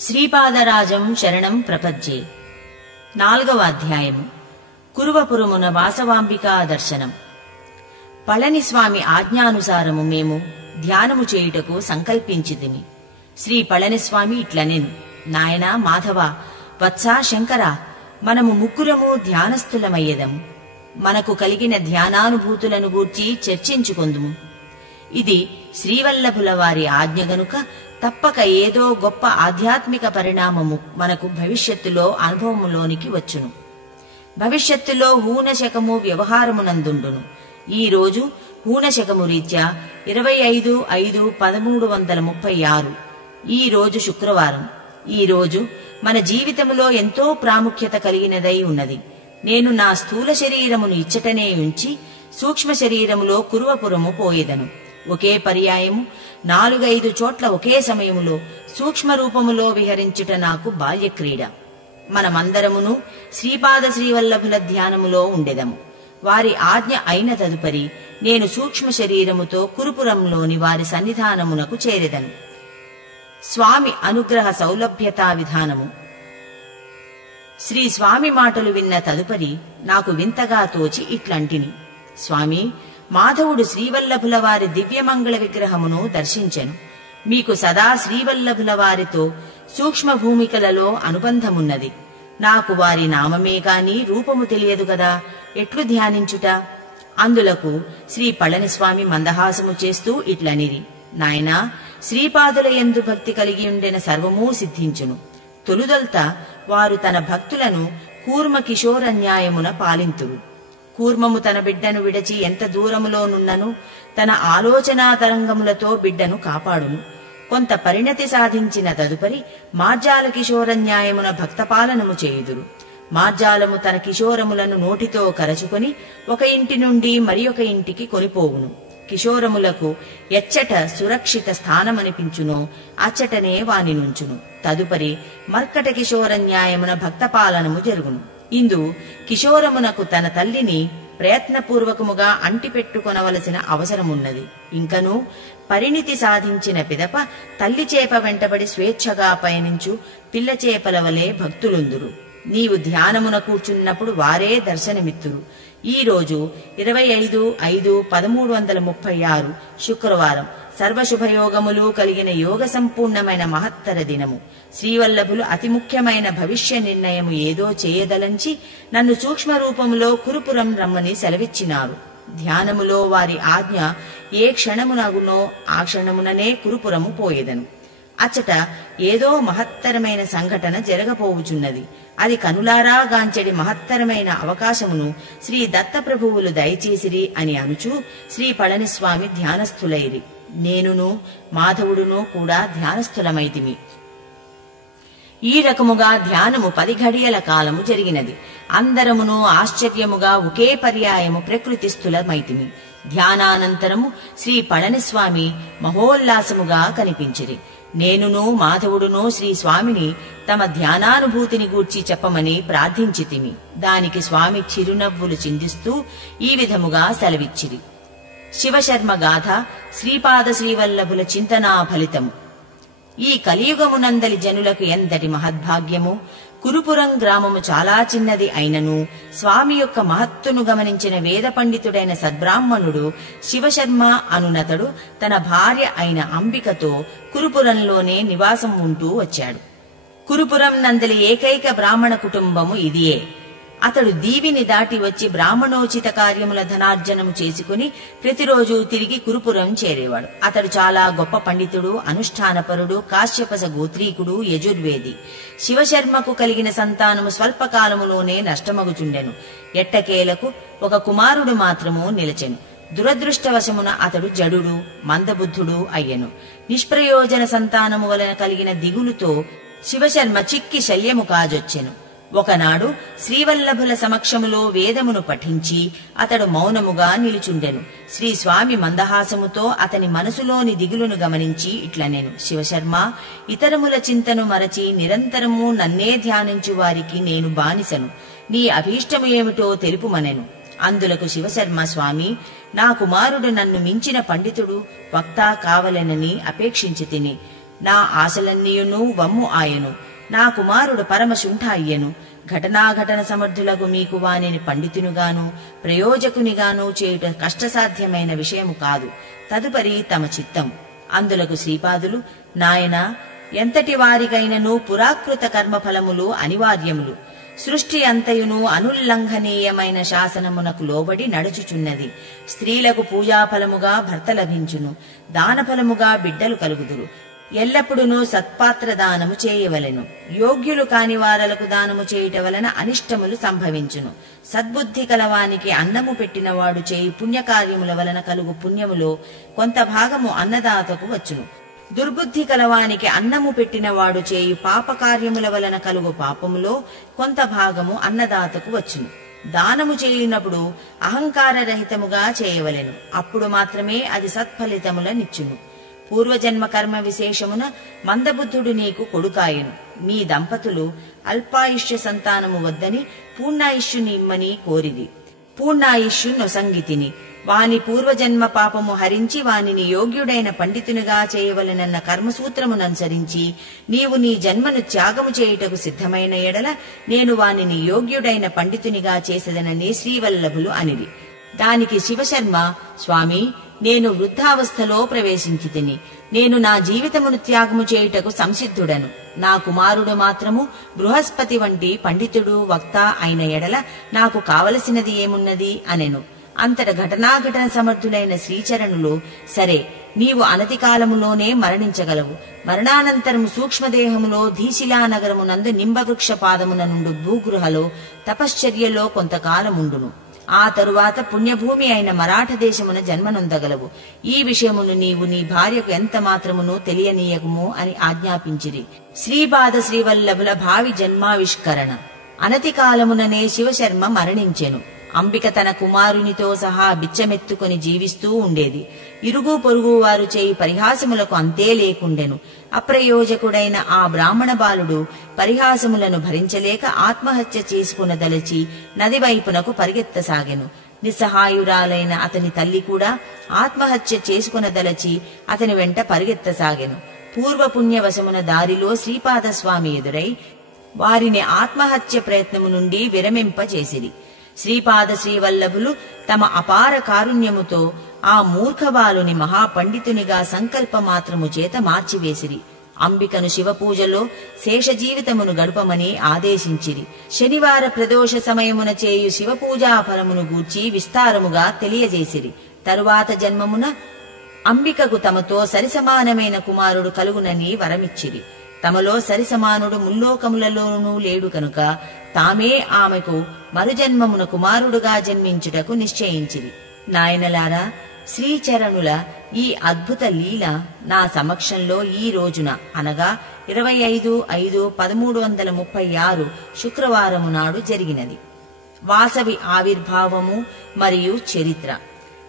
శ్రీపాదరాజం శరణం ప్రపజ్యే. 4వ అధ్యాయము. కురువపురమున వాసవాంబికా దర్శనం. పళనిస్వామి ఆజ్ఞానుసారము మేము ధ్యానము చేయుటకు సంకల్పించితిమి. శ్రీ పళనిస్వామి ఇట్లనెను: నాయనా మాధవ, వత్సా శంకర, మనము ముగ్గురము ధ్యానస్థులమయ్యదము. మనకు కలిగిన ధ్యానానుభూతులను గూర్చి చర్చించుకొందుము. ఇది శ్రీవల్లభుల వారి ఆజ్ఞ గనుక తప్పక ఏదో గొప్ప ఆధ్యాత్మిక పరిణామము మనకు భవిష్యత్తులో అనుభవములోనికి వచ్చును. భవిష్యత్తులో హూనశకము వ్యవహారమునందుండును. ఈ రోజు హూనశకము రీత్యా 25/5/1336. ఈ రోజు శుక్రవారం. ఈ రోజు మన జీవితములో ఎంతో ప్రాముఖ్యత కలిగినదై ఉన్నది. నేను నా స్థూల శరీరమును ఇచ్చటనే ఉంచి సూక్ష్మ శరీరములో కురువపురము పోయేదను. ఒకే పర్యాయము 4-5 చోట్ల ఒకే సమయములో సూక్ష్మ రూపములో విహరించుట నాకు బాల్యక్రీడ. మనమందరమును శ్రీపాద శ్రీవల్లభుల ధ్యానములో ఉండెదము. వారి ఆజ్ఞ అయిన తదుపరి నేను సూక్ష్మ శరీరముతో కురుపురంలోని వారి సన్నిధానమునకు చేరెదను. స్వామి అనుగ్రహ సౌలభ్యతా విధానము. శ్రీ స్వామి మాటలు విన్న తదుపరి నాకు వింతగా తోచి ఇట్లంటిని: స్వామి, మాధవుడు శ్రీవల్లభుల వారి దివ్యమంగళ విగ్రహమును దర్శించెను. మీకు సదా శ్రీవల్లభుల వారితో సూక్ష్మ భూమికలలో అనుబంధమున్నది. నాకు వారి నామమే కాని రూపము తెలియదు గదా, ఎట్లు ధ్యానించుట? అందులకు శ్రీ పళనిస్వామి మందహాసము చేస్తూ ఇట్లనిరి: నాయనా, శ్రీపాదుల యందు భక్తి కలిగి ఉండెన సర్వమూ సిద్ధించును. తొలుదొల్త వారు తన భక్తులను కూర్మ కిశోరన్యాయమున పాలింతురు. కూర్మము తన బిడ్డను విడచి ఎంత దూరములోనున్నను తన ఆలోచనా తరంగములతో బిడ్డను కాపాడును. కొంత పరిణతి సాధించిన తదుపరి మార్జాల కిశోరన్యాయమున భక్తపాలనము చేయుదురు. మార్జాలము తన కిశోరములను నోటితో కరచుకొని ఒక ఇంటి నుండి మరి ఒక ఇంటికి కొనిపోవును. కిశోరములకు ఎచ్చట సురక్షిత స్థానమనిపించునో అచ్చటనే వాని నుంచును. తదుపరి మర్కట కిశోరన్యాయమున భక్తపాలనము జరుగును. ఇందు కిశోరమునకు తన తల్లిని ప్రయత్నపూర్వకముగా అంటిపెట్టుకొనవలసిన అవసరమున్నది. ఇంకనూ పరిణితి సాధించిన పిదప తల్లి చేప వెంటబడి స్వేచ్ఛగా పయనించు పిల్ల చేపల వలె భక్తులుందురు. నీవు ధ్యానమున కూర్చున్నప్పుడు వారే దర్శనమిత్తురు. ఈ రోజు 25/5/1336 శుక్రవారం. సర్వశుభయోగములు కలిగిన యోగ సంపూర్ణమైన మహత్తర దినము. శ్రీవల్లభులు అతి ముఖ్యమైన భవిష్య నిర్ణయము ఏదో చేయదలంచి నన్ను సూక్ష్మ రూపములో కురుపురం రమ్మని సెలవిచ్చినారు. ధ్యానములో వారి ఆజ్ఞ ఏ క్షణమునగునో ఆ క్షణముననే కురుపురము పోయేదను. అచ్చట ఏదో మహత్తరమైన సంఘటన జరగపోవుచున్నది. అది కనులారా గాంచెడి మహత్తరమైన అవకాశమును శ్రీ దత్తప్రభువులు దయచేసిరి అని అనుచు శ్రీ పళనిస్వామి ధ్యానస్థులైరి. నేనును మాధవుడును కూడా ధ్యానస్థులమైతిమి. ఈ రకముగా ధ్యానము 10 ఘడియల కాలము జరిగినది. అందరమును ఆశ్చర్యముగా ఒకే పర్యాయము ప్రకృతి స్థులమైతిమి. ధ్యానానంతరము శ్రీ పళనిస్వామి మహోల్లాసముగా కనిపించిరి. నేనును మాధవుడును శ్రీ స్వామిని తమ ధ్యానానుభూతిని గూర్చి చెప్పమని ప్రార్థించితిమి. దానికి స్వామి చిరునవ్వులు చిందిస్తూ ఈ విధముగా సెలవిచ్చిరి: శివశర్మ గాథ శ్రీపాద శ్రీవల్లభుల చింతనా ఫలితము. ఈ కలియుగమునందలి జనులకు ఎంతటి మహద్భాగ్యము! కురుపురం గ్రామము చాలా చిన్నది అయినను స్వామి యొక్క మహత్తును గమనించిన వేద పండితుడైన సద్బ్రాహ్మణుడు శివశర్మ అనునతడు తన భార్య అయిన అంబికతో కురుపురంలోనే నివాసం ఉంటూ వచ్చాడు. కురుపురం నందలి ఏకైక బ్రాహ్మణ కుటుంబము ఇదియే. అతడు దీవిని దాటి వచ్చి బ్రాహ్మణోచిత కార్యముల ధనార్జనము చేసుకుని ప్రతిరోజు తిరిగి కురుపురం చేరేవాడు. అతడు చాలా గొప్ప పండితుడు, అనుష్ఠానపరుడు, కాశ్యపస గోత్రీకుడు, యజుర్వేది. శివశర్మకు కలిగిన సంతానము స్వల్పకాలములోనే నష్టమగుచుండెను. ఎట్టకేలకు ఒక కుమారుడు మాత్రము నిలచెను. దురదృష్టవశమున అతడు జడుడు, మందబుద్ధుడు అయ్యెను. నిష్ప్రయోజన సంతానము వలన కలిగిన దిగులుతో శివశర్మ చిక్కి శల్యము కాజొచ్చెను. ఒకనాడు శ్రీవల్లభుల సమక్షములో వేదమును పఠించి అతడు మౌనముగా నిలుచుండెను. శ్రీ స్వామి మందహాసముతో అతని మనసులోని దిగులును గమనించి ఇట్లనెను: శివశర్మ, ఇతరముల చింతను మరచి నిరంతరము నన్నే ధ్యానించు వారికి నేను బానిసను. నీ అభీష్టము ఏమిటో తెలుపుమనెను. అందులకు శివశర్మ: స్వామి, నా కుమారుడు నన్ను మించిన పండితుడు, వక్త కావలెనని అపేక్షించి తిని. నా ఆశలన్నీయును వమ్ము ఆయను. నా కుమారుడు పరమశుంఠ అయ్యను. ఘటనాఘటన సమర్థులకు మీకు వానిని పండితునిగాను ప్రయోజకునిగాను చేయుట కష్టసాధ్యమైన విషయము కాదు. తదుపరి తమ చిత్తం. అందులకు శ్రీపాదులు, నాయనా, ఎంతటి వారికైనను పురాకృత కర్మఫలములు అనివార్యములు. సృష్టి అంతయును అనుల్లంఘనీయమైన శాసనమునకు లోబడి నడుచుచున్నది. స్త్రీలకు పూజాఫలముగా భర్త లభించును, దానఫలముగా బిడ్డలు కలుగుదురు. ఎల్లప్పుడూ సత్పాత్ర దానము చేయవలెను. యోగ్యులు కాని వారలకు దానము చేయుట వలన అనిష్టములు సంభవించును. సద్బుద్ధి కలవానికి అన్నము పెట్టినవాడు చేయి పుణ్యకార్యముల వలన కలుగు పుణ్యములో కొంత భాగము అన్నదాతకు వచ్చును. దుర్బుద్ధి కలవానికి అన్నము పెట్టినవాడు చేయి పాపకార్యముల వలన కలుగు పాపములో కొంత భాగము అన్నదాతకు వచ్చును. దానము చేయునప్పుడు అహంకారరహితముగా చేయవలెను. అప్పుడు మాత్రమే అది సత్ఫలితములనిచ్చును. పూర్వజన్మ కర్మ విశేషమున మందబుద్ధుడు నీకు కొడుకాయను. మీ దంపతులు అల్పాయుష్య సంతానము వద్దని పూర్ణాయుష్యునిమ్మని కోరిది. పూర్ణాయుష్యు నొసంగితిని. వాని పూర్వజన్మ పాపము హరించి వానిని యోగ్యుడైన పండితునిగా చేయవలెనన్న కర్మసూత్రముననుసరించి నీవు నీ జన్మను త్యాగము చేయుటకు సిద్ధమైన ఎడల నేను వానిని యోగ్యుడైన పండితునిగా చేసేదనని శ్రీవల్లభులు అనిది. దానికి శివశర్మ, స్వామి, నేను వృద్ధావస్థలో ప్రవేశించితిని. నేను నా జీవితమును త్యాగము చేయుటకు సంసిద్ధుడను. నా కుమారుడు మాత్రము బృహస్పతి వంటి పండితుడు వక్త అయిన ఎడల నాకు కావలసినది ఏమున్నది అనెను. అంతట ఘటనాఘటన సమర్థులైన శ్రీచరణులు, సరే, నీవు అనతి కాలములోనే మరణించగలవు. మరణానంతరము సూక్ష్మదేహములో ధీశిలా నగరమునందు నింబవృక్ష పాదమున నుండు భూగృహలో తపశ్చర్యలో కొంతకాలముండును. ఆ తరువాత పుణ్యభూమి అయిన మరాఠ దేశమున జన్మనొందగలవు. ఈ విషయమును నీవు నీ భార్యకు ఎంత మాత్రమును తెలియనీయకుము అని ఆజ్ఞాపించిరి. శ్రీపాద శ్రీవల్లభుల భావి జన్మావిష్కరణ. అనతి కాలముననే శివశర్మ మరణించెను. అంబిక తన కుమారునితో సహా బిచ్చమెత్తుకొని జీవిస్తూ ఉండేది. ఇరుగు పొరుగు వారు చేయి పరిహాసములకు అంతే లేకుండెను. అప్రయోజకుడైన ఆ బ్రాహ్మణ బాలుడు పరిహాసములను భరించలేక ఆత్మహత్య చేసుకునదలచి నది వైపునకు పరిగెత్తసాగెను. నిస్సహాయురాలైన అతని తల్లి కూడా ఆత్మహత్య చేసుకునదలచి అతని వెంట పరిగెత్తసాగెను. పూర్వపుణ్యవశమున దారిలో శ్రీపాదస్వామి ఎదురై వారిని ఆత్మహత్య ప్రయత్నము నుండి విరమింపచేసిరి. శ్రీపాద శ్రీవల్లభులు తమ అపార కారుణ్యముతో ఆ మూర్ఖబాలుని మహాపండితునిగా సంకల్పమాత్రము చేత మార్చివేసిరి. అంబికను శివపూజలో శేష జీవితమును గడుపమని ఆదేశించిరి. శనివార ప్రదోష సమయమున చేయు శివపూజా ఫలమును గూర్చి విస్తారముగా తెలియజేసిరి. తరువాత జన్మమున అంబికకు తమతో సరిసమానమైన కుమారుడు కలుగునని వరమిచ్చిరి. తమలో సరిసమానుడు ముల్లోకములలోనూ లేడు కనుక తామే ఆమెకు మరుజన్మమున కుమారుడుగా జన్మించుటకు నిశ్చయించిరి. నాయనలారా, శ్రీచరణుల ఈ అద్భుత లీల నా సమక్షంలో ఈ రోజున అనగా 25/5/1336 శుక్రవారము నాడు జరిగినది. వాసవి ఆవిర్భావము మరియు చరిత్ర.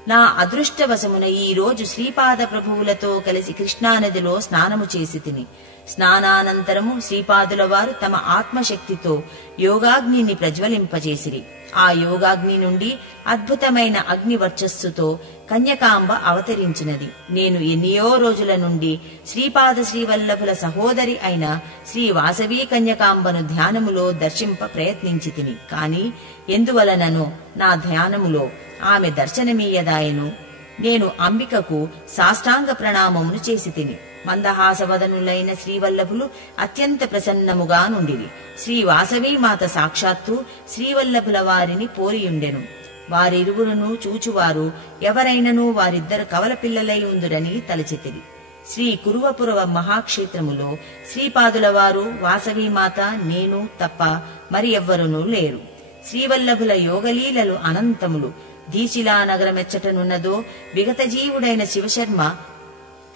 నా అదృష్టవశమున ఈ రోజు శ్రీపాద ప్రభువులతో కలిసి కృష్ణానదిలో స్నానము చేసి తిని. స్నానానంతరము శ్రీపాదుల వారు తమ ఆత్మశక్తితో యోగాగ్నిని ప్రజ్వలింపజేసిరి. ఆ యోగాగ్ని నుండి అద్భుతమైన అగ్ని వర్చస్సుతో కన్యకాంబ అవతరించినది. నేను ఎన్నియో రోజుల నుండి శ్రీపాద శ్రీవల్లభుల సహోదరి అయిన శ్రీ వాసవీ కన్యకాంబను ధ్యానములో దర్శింప ప్రయత్నించి తిని. కాని ఎందువలననో నా ధ్యానములో ఆమె దర్శనమీయదాయను. నేను అంబికకు సాష్టాంగ ప్రణామమును చేసి తిని. మందహాసవదనులైన శ్రీవల్లభులు అత్యంత ప్రసన్నముగా నుండిరి. శ్రీ వాసవీమాత సాక్షాత్తు శ్రీవల్లభుల వారిని పోరియుండెను. వారిరువురును చూచువారు ఎవరైనను వారిద్దరు కవల పిల్లలై ఉందురని తలచితిరి. శ్రీ కురువపురవ మహాక్షేత్రములో శ్రీపాదుల వారు, వాసవీమాత, నేను తప్ప మరి ఎవ్వరునూ లేరు. శ్రీవల్లభుల యోగలీలలు అనంతములు. దీశిలా నగరమెచ్చటనున్నదో విగతజీవుడైన శివశర్మ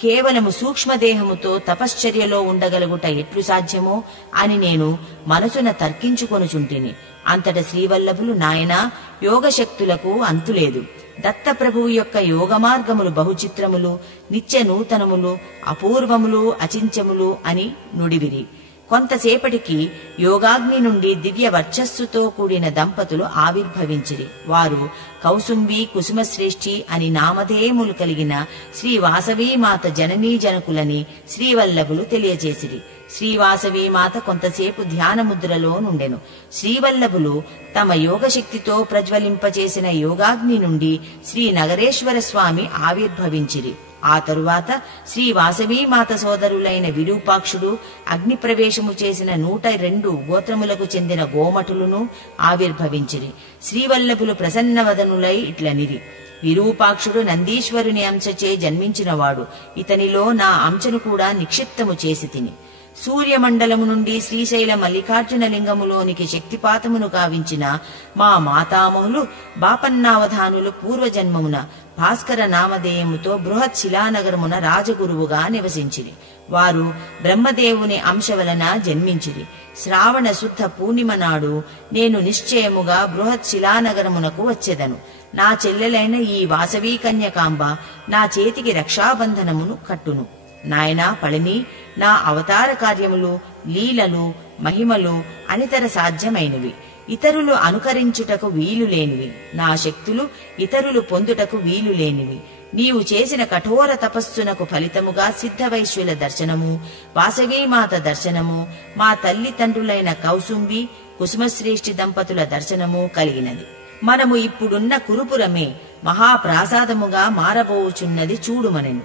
కేవలము సూక్ష్మదేహముతో తపశ్చర్యలో ఉండగలుగుట ఎట్లు సాధ్యమో అని నేను మనసున తర్కించుకొనుచుంటిని. అంతట శ్రీవల్లభులు, నాయనా, యోగశక్తులకు అంతులేదు. దత్తప్రభువు యొక్క యోగ మార్గములు బహుచిత్రములు, నిత్య నూతనములు, అపూర్వములు, అచించములు అని నుడివిరి. కొంతసేపటికి యోగాగ్ని నుండి దివ్య వర్చస్సుతో కూడిన దంపతులు ఆవిర్భవించిరి. వారు కౌసుంబి కుసుమశ్రేష్ఠి అని నామధేయములు కలిగిన శ్రీ వాసవీమాత జననీ జనకులని శ్రీవల్లభులు తెలియజేసిరి. శ్రీవాసవీమాత కొంతసేపు ధ్యానముద్రలో నుండెను. శ్రీవల్లభులు తమ యోగశక్తితో ప్రజ్వలింపచేసిన యోగాగ్ని నుండి శ్రీ నగరేశ్వర స్వామి ఆవిర్భవించిరి. ఆ తరువాత శ్రీ వాసవీమాత సోదరులైన విరూపాక్షుడు, అగ్ని ప్రవేశము చేసిన 102 గోత్రములకు చెందిన గోమఠులను ఆవిర్భవించిరి. శ్రీవల్లభులు ప్రసన్నవదనులై ఇట్లనిరి: విరూపాక్షుడు నందీశ్వరుని అంశచే జన్మించినవాడు. ఇతనిలో నా అంశను కూడా నిక్షిప్తము చేసి తిని. సూర్యమండలము నుండి శ్రీశైల మల్లికార్జున లింగములోనికి శక్తిపాతమును గావించిన మా మాతామహులు బాపన్నావధానులు పూర్వజన్మమున భాస్కర నామధేయముతో బృహత్ శిలానగరమున రాజగురువుగా నివసించిరి. వారు బ్రహ్మదేవుని అంశ వలన జన్మించిరి. శ్రావణ శుద్ధ పూర్ణిమ నాడు నేను నిశ్చయముగా బృహత్ శిలానగరమునకు వచ్చెదను. నా చెల్లెలైన ఈ వాసవీ కన్యకాంబ నా చేతికి రక్షాబంధనమును కట్టును. నాయనా పళని, నా అవతార కార్యములు, లీలలు, మహిమలు అనితర సాధ్యమైనవి, ఇతరులు అనుకరించుటకు వీలులేనివి. నా శక్తులు ఇతరులు పొందుటకు వీలులేనివి. నీవు చేసిన కఠోర తపస్సునకు ఫలితముగా సిద్ధవైశ్యుల దర్శనము, వాసవీమాత దర్శనము, మా తల్లిదండ్రులైన కౌసుంబి కుసుమశ్రేష్ఠి దంపతుల దర్శనము కలిగినది. మనము ఇప్పుడున్న కురుపురమే మహాప్రాసాదముగా మారబోచున్నది చూడుమనెను.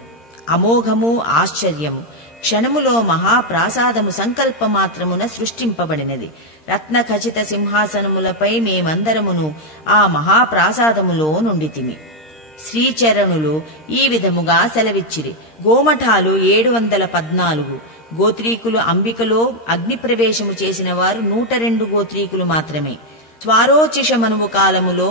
అమోఘము, ఆశ్చర్యము. క్షణములో మహాప్రాసాదము సంకల్పమాత్రమున సృష్టింపబడినది. రత్న ఖచిత సింహాసనములపై మేమందరమును ఆ మహాప్రాసాదములో నుండితిమి. శ్రీచరణులు ఈ విధముగా సెలవిచ్చిరి: గోమఠాలు 714, గోత్రీకులు అంబికలో అగ్ని ప్రవేశము చేసిన వారు 102 గోత్రీకులు మాత్రమే. స్వారోచిషమనువు కాలములో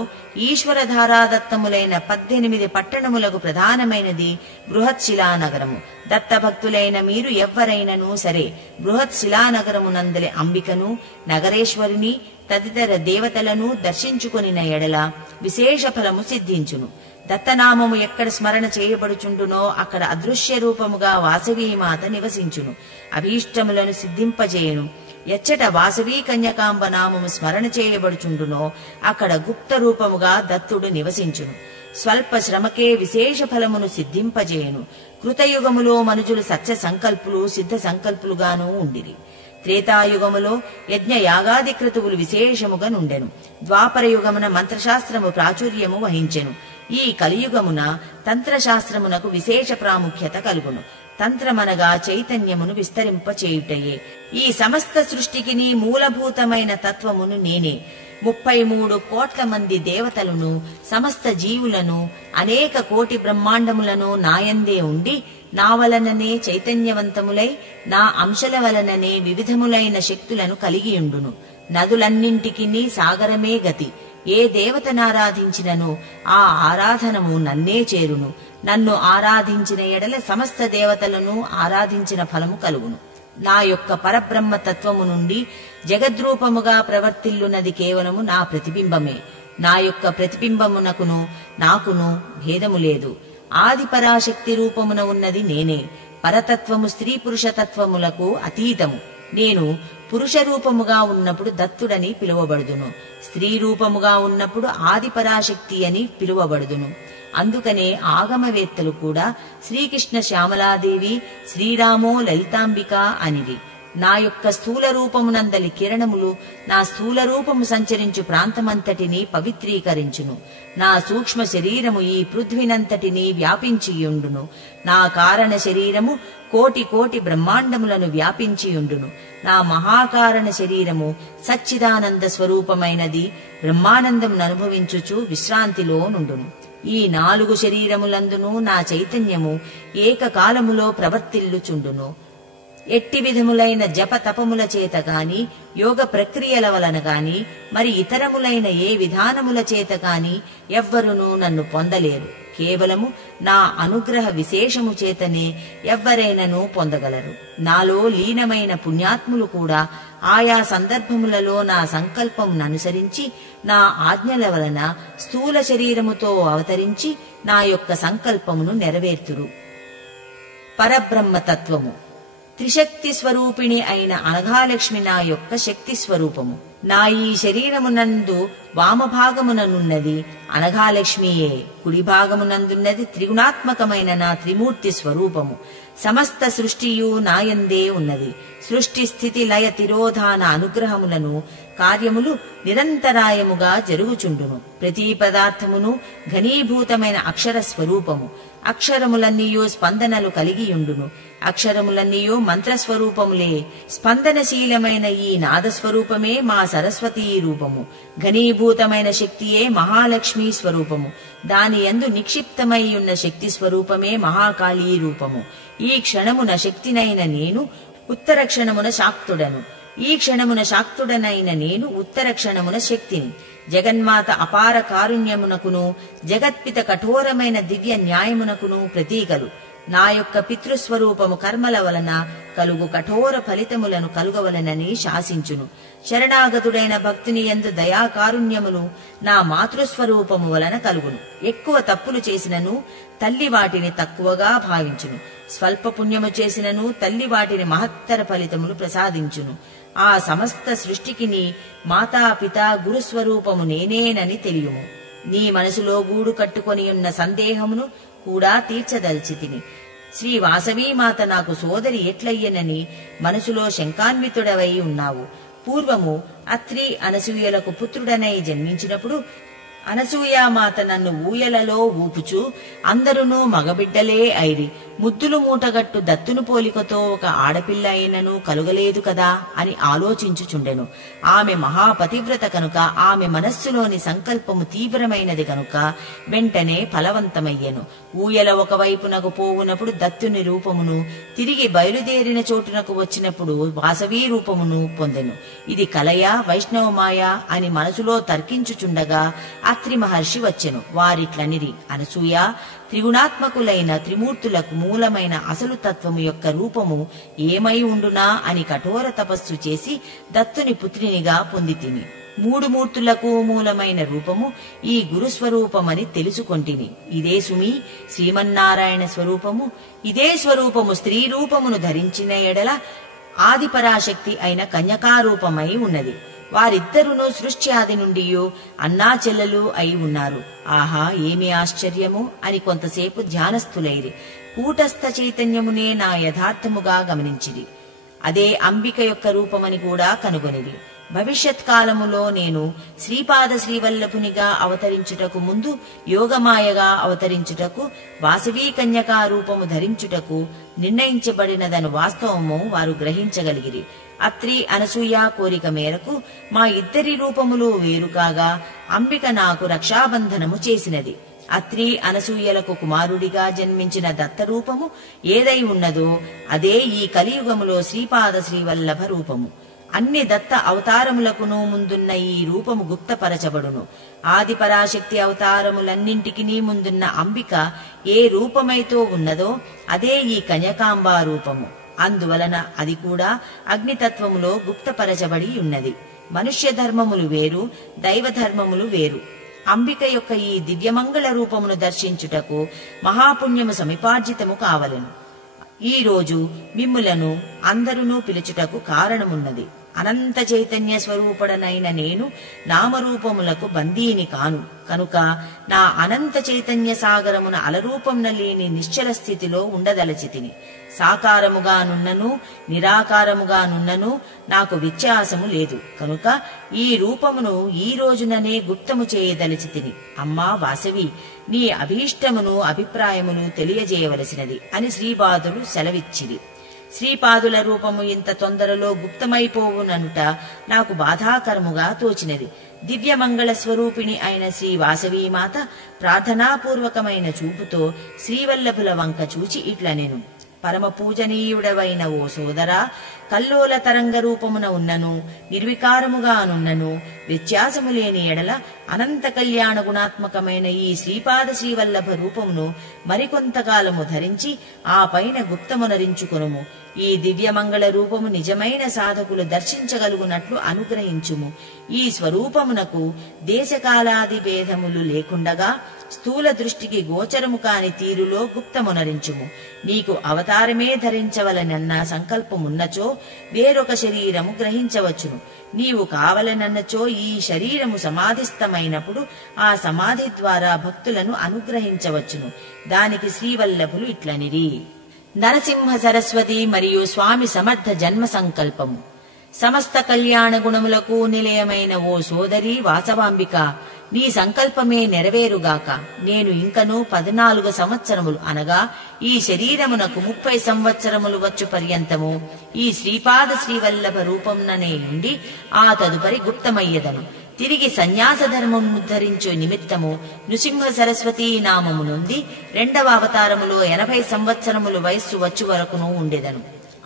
ఈశ్వరధారాదత్తములైన 18 పట్టణములకు ప్రధానమైనది బృహత్ శిలానగరము. దత్తభక్తులైన మీరు ఎవ్వరైనను సరే బృహత్ శిలానగరమునందలి అంబికను, నగరేశ్వరిని తదితర దేవతలను దర్శించుకొనిన ఎడల విశేష ఫలము సిద్ధించును. దత్తనామము ఎక్కడ స్మరణ చేయబడుచుండునో అక్కడ అదృశ్య రూపముగా వాసవీమాత నివసించును, అభీష్టములను సిద్ధింపజేయును. ఎచ్చట వాసవీ కన్యకాంబ నామము స్మరణ చేయబడుచుండునో అక్కడ గుప్త రూపముగా దత్తుడు నివసించును. స్వల్ప శ్రమకే విశేష ఫలమును సిద్ధింపజేయును. కృతయుగములో మనుజులు సత్య సంకల్పులు, సిద్ధ సంకల్పులుగానూ ఉండిరి. త్రేతాయుగములో యజ్ఞ యాగాది క్రతువులు విశేషముగా నుండెను. ద్వాపరయుగమున మంత్రశాస్త్రము ప్రాచుర్యము వహించెను. ఈ కలియుగమున తంత్రశాస్త్రమునకు విశేష ప్రాముఖ్యత కలుగును. తంత్రమనగా చైతన్యమును విస్తరింపచేయుటయే. ఈ సమస్త సృష్టికిని మూలభూతమైన తత్వమును నేనే. 33 కోట్ల మంది దేవతలను, సమస్త జీవులను, అనేక కోటి బ్రహ్మాండములను నాయందే ఉండి నా వలననే చైతన్యవంతములై నా అంశల వలననే వివిధములైన శక్తులను కలిగియుండును. నదులన్నింటికిని సాగరమే గతి. ఏ దేవతనారాధించినను ఆ ఆరాధనము నన్నే చేరును. నన్ను ఆరాధించిన ఎడల సమస్త దేవతలను ఆరాధించిన ఫలము కలుగును. నా యొక్క పరబ్రహ్మ తత్వము నుండి జగద్రూపముగా ప్రవర్తిల్లున్నది కేవలము నా ప్రతిబింబమే. నా యొక్క ప్రతిబింబమునకును నాకును భేదము లేదు. ఆది పరాశక్తి రూపమున ఉన్నది నేనే. పరతత్వము స్త్రీ పురుష తత్వములకు అతీతము. నేను పురుష రూపముగా ఉన్నప్పుడు దత్తుడని పిలువబడుదును, స్త్రీ రూపముగా ఉన్నప్పుడు ఆది పరాశక్తి అని పిలువబడుదును. అందుకనే ఆగమవేత్తలు కూడా శ్రీకృష్ణ శ్యామలాదేవి, శ్రీరామో లలితాంబిక అనిది. నా యొక్క స్థూల రూపమునందలి కిరణములు నా స్థూల రూపము సంచరించు ప్రాంతమంతటిని పవిత్రీకరించును. నా సూక్ష్మ శరీరము ఈ పృథ్వినంతటిని వ్యాపించియుండును. నా కారణ శరీరము కోటి కోటి బ్రహ్మాండములను వ్యాపించియుండును. నా మహాకారణ శరీరము సచ్చిదానంద స్వరూపమైనది. బ్రహ్మానందమును అనుభవించుచు విశ్రాంతిలో నుండును. ఈ 4 శరీరములందును నా చైతన్యము ఏకకాలములో ప్రవర్తిల్లుచుండును. ఎట్టి విధములైన జప తపముల చేత గాని, యోగ ప్రక్రియల వలన గాని, మరి ఇతరములైన ఏ విధానముల చేత గాని ఎవ్వరునూ నన్ను పొందలేరు. కేవలము నా అనుగ్రహ విశేషము చేతనే ఎవ్వరైనను పొందగలరు. నాలో లీనమైన పుణ్యాత్ములు కూడా ఆయా సందర్భములలో నా సంకల్పముననుసరించి నా ఆజ్ఞల వలన స్థూల శరీరముతో అవతరించి నా యొక్క సంకల్పమును నెరవేర్తురు. పరబ్రహ్మతత్వము త్రిశక్తి స్వరూపిణి అయిన అనఘాలక్ష్మి నా యొక్క శక్తి స్వరూపము. నా ఈ శరీరమునందు వామభాగముననున్నది అనఘాలక్ష్మియే, కుడి భాగమునందున్నది త్రిగుణాత్మకమైన నా త్రిమూర్తి స్వరూపము. సమస్త సృష్టియు నాయందే ఉన్నది. సృష్టి స్థితి లయ తిరోధాన అనుగ్రహములను కార్యములు నిరంతరాయముగా జరుగుచుండును. ప్రతి పదార్థమును ఘనీభూతమైన అక్షర స్వరూపము. అక్షరములన్నీయు స్పందనలు కలిగియుండును. అక్షరములన్నీయు మంత్రస్వరూపములే. స్పందనశీలమైన ఈ నాదస్వరూపమే మా సరస్వతీ రూపము. ఘనీభూతమైన శక్తియే మహాలక్ష్మీ స్వరూపము. దాని యందు నిక్షిప్తమై ఉన్న శక్తి స్వరూపమే మహాకాళీ రూపము. ఈ క్షణమున శక్తినైన నేను ఉత్తర క్షణమున శాక్తుడను. ఈ క్షణమున శాక్తుడనైన నేను ఉత్తర క్షణమున శక్తిని. జగన్మాత అపార కారుణ్యమునకును జగత్పిత కఠోరమైన దివ్య న్యాయమునకును ప్రతీకలు. నా యొక్క పితృస్వరూపము కర్మల వలన కలుగు కఠోర ఫలితములను కలుగవలనని శాసించును. శరణాగతుడైన భక్తుని యందు దయాకారుణ్యములు నా మాతృస్వరూపము వలన కలుగును. ఎక్కువ తప్పులు చేసినను తల్లి వాటిని తక్కువగా భావించును. స్వల్ప పుణ్యము చేసినను తల్లి వాటిని మహత్తర ఫలితములు ప్రసాదించును. ఆ సమస్త సృష్టికి నీ మాతాపిత గురుస్వరూపము నేనేనని తెలియుము. నీ మనసులో గూడు కట్టుకొనియున్న సందేహమును కూడా తీర్చదల్చితిని. శ్రీ వాసవీమాత నాకు సోదరి ఎట్లయ్యనని మనసులో శంకాన్వితుడవై ఉన్నావు. పూర్వము అత్రి అనసూయలకు పుత్రుడనై జన్మించినప్పుడు అనసూయామాత నన్ను ఊయలలో ఊపుచూ అందరునూ మగబిడ్డలే ఐరి, ముద్దులు మూటగట్టు దత్తును పోలికతో ఒక ఆడపిల్ల అయినను కలుగలేదు కదా అని ఆలోచించుచుండెను. ఆమె మహాపతివ్రత కనుక ఆమె మనస్సులోని సంకల్పము తీవ్రమైనది కనుక వెంటనే ఫలవంతమయ్యెను. ఊయల ఒకవైపునకు పోవునప్పుడు దత్తుని రూపమును, తిరిగి బయలుదేరిన చోటునకు వచ్చినప్పుడు వాసవీ రూపమును పొందెను. ఇది కలయా వైష్ణవమాయా అని మనసులో తర్కించుచుండగా అత్రి మహర్షి వచ్చెను. వారిట్లనిరి, అనసూయ, త్రిగుణాత్మకులైన త్రిమూర్తులకు మూలమైన అసలు తత్వము యొక్క రూపము ఏమై ఉండునా అని కఠోర తపస్సు చేసి దత్తుని పుత్రినిగా పొందితిని. మూడు మూర్తులకు మూలమైన రూపము ఈ గురుస్వరూపమని తెలుసుకొంటిని. ఇదే సుమి శ్రీమన్నారాయణ స్వరూపము. ఇదే స్వరూపము స్త్రీ రూపమును ధరించిన ఎడల ఆదిపరాశక్తి అయిన కన్యకారూపమై ఉన్నది. వారిద్దరును సృష్టి ఆది నుండి అన్నా చెల్లెలు అయి ఉన్నారు. ఆహా, ఏమి ఆశ్చర్యము అని కొంతసేపు ధ్యానస్థులైరి. కూటస్థ చైతన్యమునే నా యథార్థముగా గమనించిరి. అదే అంబిక యొక్క రూపమని కూడా కనుగొనిరి. భవిష్యత్ కాలములో నేను శ్రీపాద శ్రీవల్లభునిగా అవతరించుటకు ముందు యోగమాయగా అవతరించుటకు వాసవీ కన్యకా రూపము ధరించుటకు నిర్ణయించబడినదను వాస్తవము వారు గ్రహించగలిగిరి. అత్రి అనసూయ కోరిక మేరకు మా ఇద్దరి రూపములు వేరు కాగా అంబిక నాకు రక్షాబంధనము చేసినది. అత్రి అనసూయలకు కుమారుడిగా జన్మించిన దత్తరూపము ఏదై ఉన్నదో అదే ఈ కలియుగములో శ్రీపాద శ్రీవల్లభ రూపము. అన్ని దత్త అవతారములకును ముందున్న ఈ రూపము గుప్తపరచబడును. ఆది పరాశక్తి అవతారములన్నింటికి ముందున్న అంబిక ఏ రూపమైతో ఉన్నదో అదే ఈ కన్యకాంబా రూపము. అందువలన అది కూడా అగ్నితత్వములో గుప్తపరచబడి ఉన్నది. మనుష్య ధర్మములు వేరు, దైవ ధర్మములు వేరు. అంబిక యొక్క ఈ దివ్యమంగళ రూపమును దర్శించుటకు మహాపుణ్యము సమిపార్జితము కావలెను. ఈ రోజు మిమ్ములను అందరునూ పిలుచుటకు కారణమున్నది. అనంత చైతన్య స్వరూపుడనైన నేను నామరూపములకు బందీని కాను కనుక నా అనంత చైతన్య సాగరమున అలరూపంన లేని నిశ్చల స్థితిలో ఉండదలచితిని. సాకారముగానున్నను నిరాకారముగానున్నను నాకు వ్యత్యాసము లేదు కనుక ఈ రూపమును ఈ రోజుననే గుప్తము చేయదలచితిని. అమ్మా వాసవి, నీ అభీష్టమును అభిప్రాయమును తెలియజేయవలసినది అని శ్రీపాదులు సెలవిచ్చిరి. శ్రీపాదుల రూపము ఇంత తొందరలో గుప్తమైపోవుననుట నాకు బాధాకరముగా తోచినది. దివ్యమంగళ స్వరూపిణి అయిన శ్రీ వాసవీమాత ప్రార్థనాపూర్వకమైన చూపుతో శ్రీవల్లభుల వంక చూచి ఇట్లనెను. పరమ పూజనీయుడవైన ఓ సోదరా, కల్లోల తరంగ రూపమున ఉన్నను నిర్వికారముగానున్నను వ్యత్యాసము లేని ఎడల అనంత కళ్యాణ గుణాత్మకమైన ఈ శ్రీపాద శ్రీవల్లభ రూపమును మరికొంతకాలము ధరించి ఆ పైన గుప్తమునరించుకొనుము. ఈ దివ్యమంగళ రూపము నిజమైన సాధకులు దర్శించగలుగునట్లు అనుగ్రహించుము. ఈ స్వరూపమునకు దేశకాలాది భేదములు లేకుండగా స్థూల దృష్టికి గోచరము కాని తీరులో గుప్తమునరించుము. నీకు అవతారమే ధరించవలనన్న సంకల్పమున్నచో వేరొక శరీరము గ్రహించవచ్చును. నీవు కావలనన్నచో ఈ శరీరము సమాధిస్థమైనప్పుడు ఆ సమాధి ద్వారా భక్తులను అనుగ్రహించవచ్చును. దానికి శ్రీవల్లభులు ఇట్లనిరి. నరసింహ సరస్వతి మరియు స్వామి సమర్థ జన్మ సంకల్పము. సమస్త కళ్యాణ గుణములకు నిలయమైన ఓ సోదరి వాసవాంబిక, నీ సంకల్పమే నెరవేరుగాక. నేను ఇంకనూ 14 సంవత్సరములు అనగా ఈ శరీరమునకు 30 సంవత్సరములు వచ్చు పర్యంతము ఈ శ్రీపాద శ్రీవల్లభ రూపంననే ఉండి ఆ తదుపరి గుప్తమయ్యదను. తిరిగి సన్యాస ధర్మము ధరించు నిమిత్తము నృసింహ సరస్వతీ నామము నుండి 2వ అవతారములో 80 సంవత్సరములు వయస్సు వచ్చు వరకును ఉండెదను.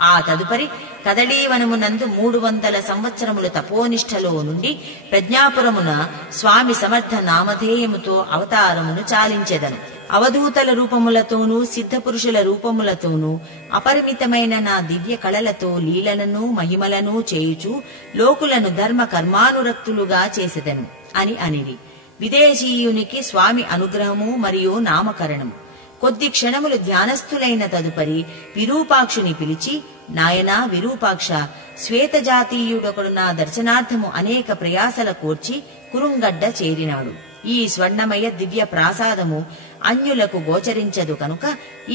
ఆ తదుపరి కదళీవనమునందు 300 సంవత్సరములు తపోనిష్టలో నుండి ప్రజ్ఞాపురమున స్వామి సమర్థ నామధేయముతో అవతారమును చాలించెదను. అవధూతల రూపములతోనూ సిద్ధపురుషుల రూపములతోనూ అపరిమితమైన నా దివ్య కళలతో లీలలను మహిమలను చేయుచు లోకులను ధర్మ కర్మానురక్తులుగా చేసెదను అని అనిరి. విదేశీయునికి స్వామి అనుగ్రహము మరియు నామకరణము. కొద్ది క్షణములు ధ్యానస్థులైన తదుపరి విరూపాక్షుని పిలిచి, నాయనా విరూపాక్ష, శ్వేతజాతీయుడొకడు నా దర్శనార్థము అనేక ప్రయాసల కోర్చి కురుంగడ్డ చేరినాడు. ఈ స్వర్ణమయ దివ్య ప్రాసాదము అన్యులకు గోచరించదు కనుక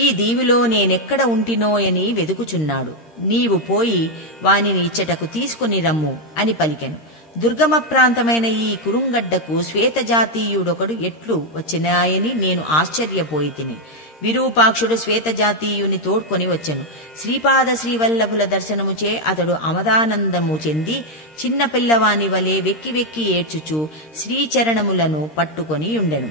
ఈ దీవిలో నేనెక్కడ ఉంటినోయని వెదుకుచున్నాడు. నీవు పోయి వానిని ఇచ్చటకు తీసుకుని రమ్ము అని పలికెను. దుర్గమ ప్రాంతమైన ఈ కురుంగడ్డకు శ్వేతజాతీయుడొకడు ఎట్లు వచ్చినాయని నేను ఆశ్చర్యపోయితిని. విరూపాక్షుడు శ్వేతజాతీయుని తోడ్కొని వచ్చెను. శ్రీపాద శ్రీవల్లభుల దర్శనముచే అతడు అమదానందము చెంది చిన్న పిల్లవాని వలె వెక్కి వెక్కి ఏడ్చుచు శ్రీచరణములను పట్టుకొని ఉండెను.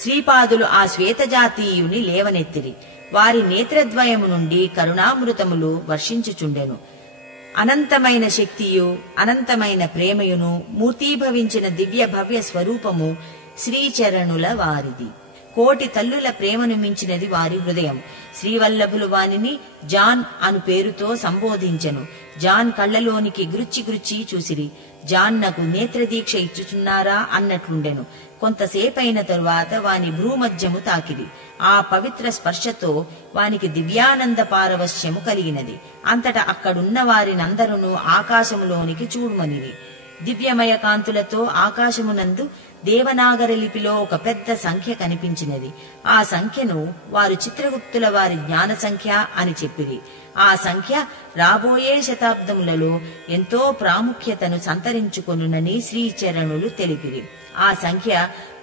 శ్రీపాదులు ఆ శ్వేతజాతీయుని లేవనెత్తిరి. వారి నేత్రద్వయము నుండి కరుణామృతములు వర్షించుచుండెను. అనంతమైన శక్తియు అనంతమైన ప్రేమయును మూర్తీభవించిన దివ్య భవ్య స్వరూపము శ్రీచరణుల వారిది. కోటి తల్లుల ప్రేమను మించినది వారి హృదయం. శ్రీవల్లభులు వానిని జాన్ అను పేరుతో సంబోధించెను. జాన్ కళ్లలోనికి గురుచి గురుచి చూసిరి. జాన్ నాకు నేత్రదీక్ష ఇచ్చుచున్నారా అన్నట్లుండెను. కొంతసేపైన తరువాత వాని భ్రూమధ్యము తాకిరి. ఆ పవిత్ర స్పర్శతో వానికి దివ్యానంద పారవశ్యము కలిగినది. అంతటా అక్కడున్న వారినందరూ ఆకాశములోనికి చూడుమనిరి. దివ్యమయ కాంతులతో ఆకాశమునందు దేవనాగరి లిపిలో ఒక పెద్ద సంఖ్య కనిపించినది. ఆ సంఖ్యను వారు చిత్రగుప్తుల వారి జ్ఞాన సంఖ్య అని చెప్పిరి. ఆ సంఖ్య రాబోయే శతాబ్దములలో ఎంతో ప్రాముఖ్యతను సంతరించుకొనునని శ్రీచరణులు తెలిపిరి. ఆ సంఖ్య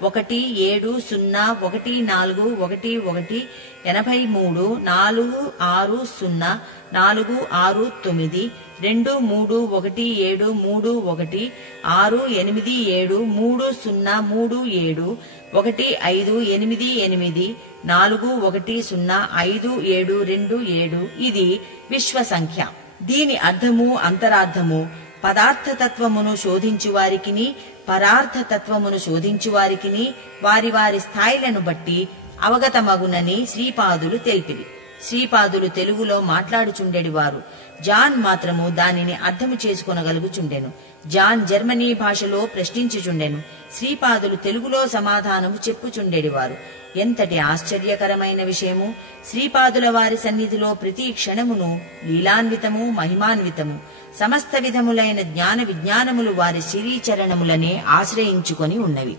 14146474183463888410527 ఇది విశ్వ సంఖ్య. దీని అర్థము అంతరార్థము పదార్థతత్వమును శోధించువారికిని పరార్థతత్వమును శోధించువారికిని వారి వారి స్థాయిలను బట్టి అవగతమగునని శ్రీపాదులు తెలిపిరి. శ్రీపాదులు తెలుగులో మాట్లాడుచుండెడివారు. జాన్ మాత్రము దానిని అర్థము చేసుకొనగలుగుచుండెను. జాన్ జర్మనీ భాషలో ప్రశ్నించుచుండెను. శ్రీపాదులు తెలుగులో సమాధానము చెప్పుచుండెడివారు. ఎంతటి ఆశ్చర్యకరమైన విషయము! శ్రీపాదుల వారి సన్నిధిలో ప్రతి క్షణమును లీలాన్వితము మహిమాన్వితము. సమస్త విధములైన జ్ఞాన విజ్ఞానములు వారి శ్రీచరణములనే ఆశ్రయించుకొని ఉన్నవి.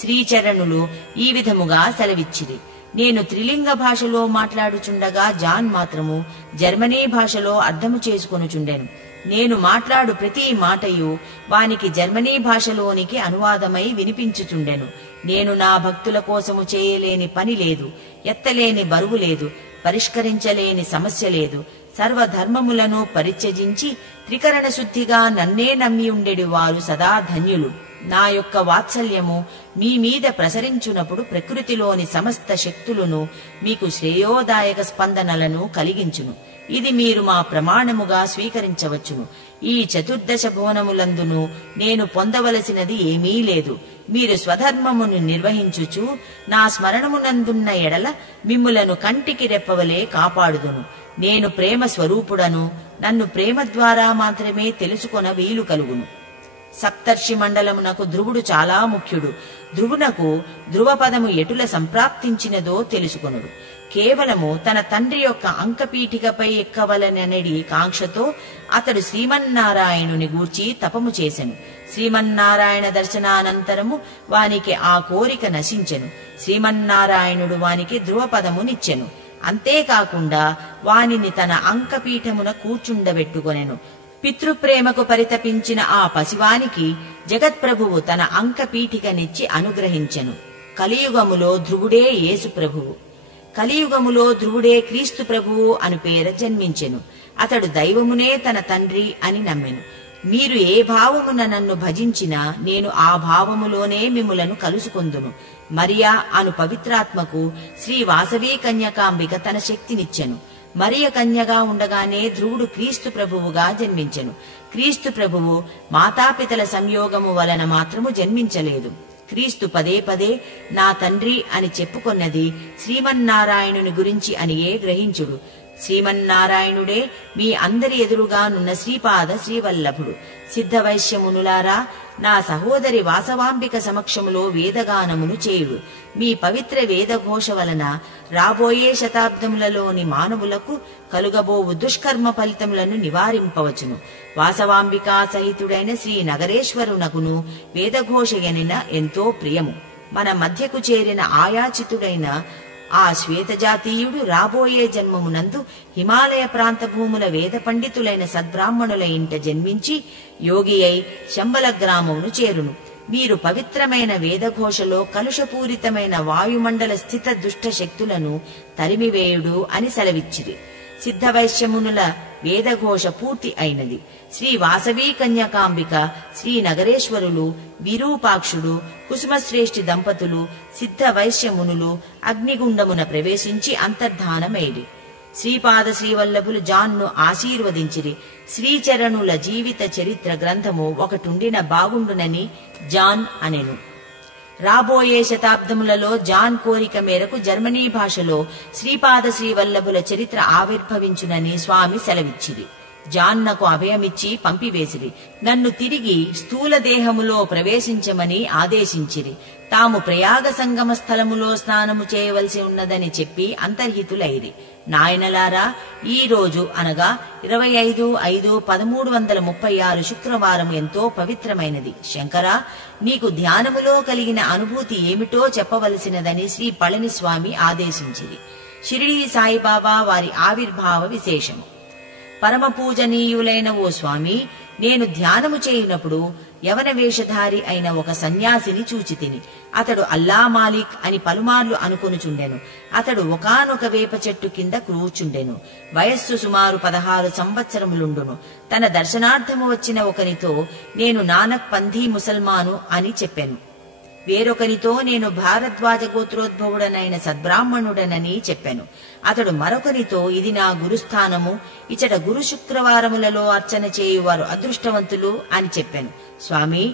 శ్రీచరణులు ఈ విధముగా సెలవిచ్చిరి. నేను త్రిలింగ భాషలో మాట్లాడుచుండగా జాన్ మాత్రము జర్మనీ భాషలో అర్థము చేసుకొనుచుండెను. నేను మాట్లాడు ప్రతి మాటయు వానికి జర్మనీ భాషలోనికి అనువాదమై వినిపించుచుండెను. నేను నా భక్తుల కోసము చేయలేని పని లేదు, ఎత్తలేని బరువు లేదు, పరిష్కరించలేని సమస్య లేదు. సర్వధర్మములను పరిత్యజించి త్రికరణ శుద్ధిగా నన్నే నమ్మి ఉండెడి వారు సదా ధన్యులు. నా యొక్క వాత్సల్యము మీ మీద ప్రసరించునప్పుడు ప్రకృతిలోని సమస్త శక్తులను మీకు శ్రేయోదాయక స్పందనలను కలిగించును. ఇది మీరు మా ప్రమాణముగా స్వీకరించవచ్చును. ఈ 14 భువనములందును నేను పొందవలసినది ఏమీ లేదు. మీరు స్వధర్మమును నిర్వహించుచు నా స్మరణమునందున్న ఎడల మిమ్ములను కంటికి రెప్పవలే కాపాడుదును. నేను ప్రేమ స్వరూపుడను, నన్ను ప్రేమ ద్వారా మాత్రమే తెలుసుకొన వీలు కలుగును. సప్తర్షి మండలమునకు ధ్రువుడు చాలా ముఖ్యుడు. ధ్రువునకు ధ్రువపదము ఎటుల సంప్రాప్తించినదో తెలుసుకొనుడు. కేవలము తన తండ్రి యొక్క అంకపీఠికపై ఎక్కవలననడి కాంక్షతో అతడు శ్రీమన్నారాయణుని గూర్చి తపము చేసెను. శ్రీమన్నారాయణ దర్శనానంతరము వానికి ఆ కోరిక నశించెను. శ్రీమన్నారాయణుడు వానికి ధ్రువపదమునిచ్చెను. అంతేకాకుండా వానిని తన అంకపీఠమున కూర్చుండబెట్టుకొనెను. పితృప్రేమకు పరితపించిన ఆ పసివానికి జగత్ప్రభువు తన అంకపీఠికనిచ్చి అనుగ్రహించెను. కలియుగములో ధ్రువుడే యేసు ప్రభువు, కలియుగములో ధ్రువుడే క్రీస్తు ప్రభువు అను పేర జన్మించెను. అతడు దైవమునే తన తండ్రి అని నమ్మెను. మీరు ఏ భావమున నన్ను భజించినా నేను ఆ భావములోనే మిమ్ములను కలుసుకొందును. మరియా అను పవిత్రాత్మకు శ్రీ వాసవీ కన్యకాంబిక తన శక్తినిచ్చెను. మరియ కన్యగా ఉండగానే ధ్రువుడు క్రీస్తు ప్రభువుగా జన్మించెను. క్రీస్తు ప్రభువు మాతాపితల సంయోగము వలన మాత్రము జన్మించలేదు. క్రీస్తు పదే పదే నా తండ్రి అని చెప్పుకొన్నది శ్రీమన్నారాయణుని గురించి అనియే గ్రహించుడు. శ్రీమన్నారాయణుడే మీ అందరి ఎదురుగానున్న శ్రీపాద శ్రీవల్లభుడు. సిద్ధవైశ్యమునులారా, నా సహోదరి వాసవాంబిక సమక్షములో వేదగానమును చేయుడు. మీ పవిత్ర వేదఘోష వలన రాబోయే శతాబ్దములలోని మానవులకు కలుగబోవు దుష్కర్మ ఫలితములను నివారింపవచును. వాసవాంబికా సహితుడైన శ్రీ నగరేశ్వరునకును వేదఘోష ఎనిన ఎంతో ప్రియము. మన మధ్యకు చేరిన ఆయాచితుడైన ఆ శ్వేతజాతీయుడు రాబోయే జన్మమునందు హిమాలయ ప్రాంత భూముల వేద పండితులైన సద్బ్రాహ్మణుల ఇంట జన్మించి యోగి అయి శంబల గ్రామమును చేరును. మీరు పవిత్రమైన వేదఘోషలో కలుషపూరితమైన వాయుమండల స్థిత దుష్ట శక్తులను తరిమివేయుడు అని సెలవిచ్చిరి. సిద్ధవైశ్యమునుల వేదఘోష పూర్తి అయినది. శ్రీ వాసవీ కన్యకాంబిక, శ్రీ నగరేశ్వరులు, విరూపాక్షుడు, కుసుమశ్రేష్ఠి దంపతులు, సిద్ధ వైశ్యమునులు అగ్నిగుండమున ప్రవేశించి అంతర్ధానమైరి. శ్రీపాద శ్రీవల్లభులు జాన్ను ఆశీర్వదించిరి. శ్రీచరణుల జీవిత చరిత్ర గ్రంథము ఒకటుండిన బాగుండునని జాన్ అనెను. రాబోయే శతాబ్దములలో జాన్ కోరిక మేరకు జర్మనీ భాషలో శ్రీపాద శ్రీవల్లభుల చరిత్ర ఆవిర్భవించునని స్వామి సెలవిచ్చిరి. జాన్నకు అభయమిచ్చి పంపివేసిరి. నన్ను తిరిగి స్థూల దేహములో ప్రవేశించమని ఆదేశించిరి. తాము ప్రయాగ సంగమ స్థలములో స్నానము చేయవలసి ఉన్నదని చెప్పి అంతర్హితులైరి. నాయనలారా, ఈ రోజు అనగా 25/5/1336 శుక్రవారం ఎంతో పవిత్రమైనది. శంకరా, నీకు ధ్యానములో కలిగిన అనుభూతి ఏమిటో చెప్పవలసినదని శ్రీ పళనిస్వామి ఆదేశించిరి. షిరిడీ సాయిబాబా వారి ఆవిర్భావ విశేషము. పరమ పూజనీయులైన ఓ స్వామి, నేను ధ్యానము చేయునప్పుడు యవన వేషధారి అయిన ఒక సన్యాసిని చూచితిని. అతడు అల్లా మాలిక్ అని పలుమార్లు అనుకొనుచుండెను. అతడు ఒకానొక వేప చెట్టు కింద కూర్చుండెను. వయస్సు సుమారు 16 సంవత్సరములుండును. తన దర్శనార్థము వచ్చిన ఒకనితో నేను నానక్ పంథీ ముసల్మాను అని చెప్పెను. వేరొకనితో నేను భారద్వాజ గోత్రోద్భవుడనైన సద్బ్రాహ్మణుడనని చెప్పెను. అతడు మరొకనితో ఇది నా గురుస్థానము, ఇచట గురు శుక్రవారములలో అర్చన చేయువారు అదృష్టవంతులు అని చెప్పెను. స్వామి,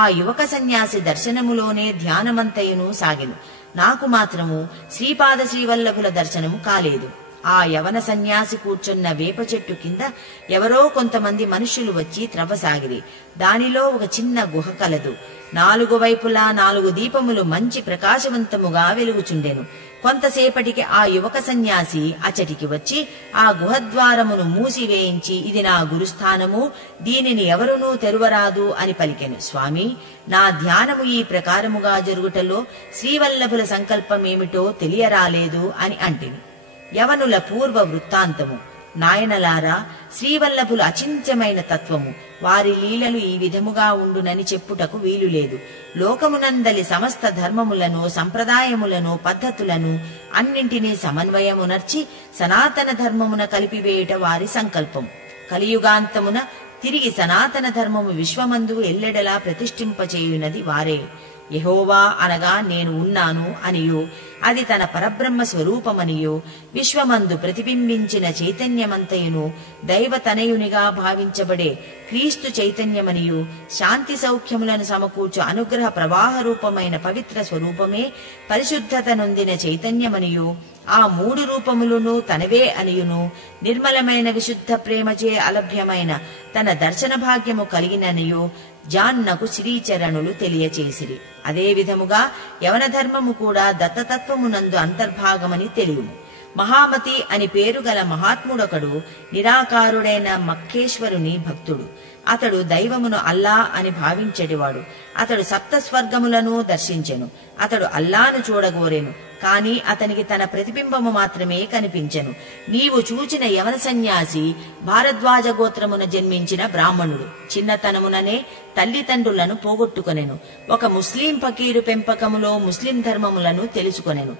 ఆ యువక సన్యాసి దర్శనములోనే ధ్యానమంతయును సాగెను. నాకు మాత్రము శ్రీపాద శ్రీవల్లభుల దర్శనము కాలేదు. ఆ యవన సన్యాసి కూర్చున్న వేప చెట్టు కింద ఎవరో కొంతమంది మనుష్యులు వచ్చి త్రవ్వసాగిరి. దానిలో ఒక చిన్న గుహ కలదు. 4 వైపులా 4 దీపములు మంచి ప్రకాశవంతముగా వెలుగుచుండెను. కొంతసేపటికి ఆ యువక సన్యాసి అచటికి వచ్చి ఆ గుహద్వారమును మూసివేయించి ఇది నా గురుస్థానము, దీనిని ఎవరునూ తెరువరాదు అని పలికెను. స్వామి, నా ధ్యానము ఈ ప్రకారముగా జరుగుటలో శ్రీవల్లభుల సంకల్పమేమిటో తెలియరాలేదు అని అంటిని. యవనుల పూర్వ వృత్తాంతము. నాయనలారా, శ్రీవల్లభులు అచింత్యమైన తత్వము. వారి లీలలు ఈ విధముగా ఉండునని చెప్పుటకు వీలులేదు. లోకమునందలి సమస్త ధర్మములను, సంప్రదాయములను, పద్ధతులను అన్నింటినీ సమన్వయమునర్చి సనాతన ధర్మమున కలిపివేయుట వారి సంకల్పం. కలియుగాంతమున తిరిగి సనాతన ధర్మము విశ్వమందు ఎల్లెడలా ప్రతిష్ఠింపచేయునది వారే. యెహోవా అనగా నేను ఉన్నాను అనియు, అది తన పరబ్రహ్మ స్వరూపమనియు, విశ్వమందు ప్రతిబింబించిన చైతన్యమంతయును దైవతనయునిగా భావించబడే క్రీస్తు చైతన్యమనియు, శాంతి సౌఖ్యములను సమకూర్చు అనుగ్రహ ప్రవాహ రూపమైన పవిత్ర స్వరూపమే పరిశుద్ధత నొందిన చైతన్యమనియు, ఆ మూడు రూపములను తనవే అనియును, నిర్మలమైన విశుద్ధ ప్రేమచే అలభ్యమైన తన దర్శన భాగ్యము కలిగిననియు జాన్నకు శ్రీచరణులు తెలియచేసిరి. అదే విధముగా యవన ధర్మము కూడా దత్తతత్వమునందు అంతర్భాగమని తెలియుము. మహామతి అని పేరు గల మహాత్ముడొకడు నిరాకారుడైన మక్కేశ్వరుని భక్తుడు. అతడు దైవమును అల్లా అని భావించెడివాడు. అతడు సప్త స్వర్గములను దర్శించెను. అతడు అల్లాను చూడగోరెను, కాని అతనికి తన ప్రతిబింబము మాత్రమే కనిపించెను. నీవు చూచిన యవన సన్యాసి భారద్వాజ గోత్రమున జన్మించిన బ్రాహ్మణుడు. చిన్నతనముననే తల్లిదండ్రులను పోగొట్టుకొనెను. ఒక ముస్లిం ఫకీరు పెంపకములో ముస్లిం ధర్మములను తెలుసుకొనెను.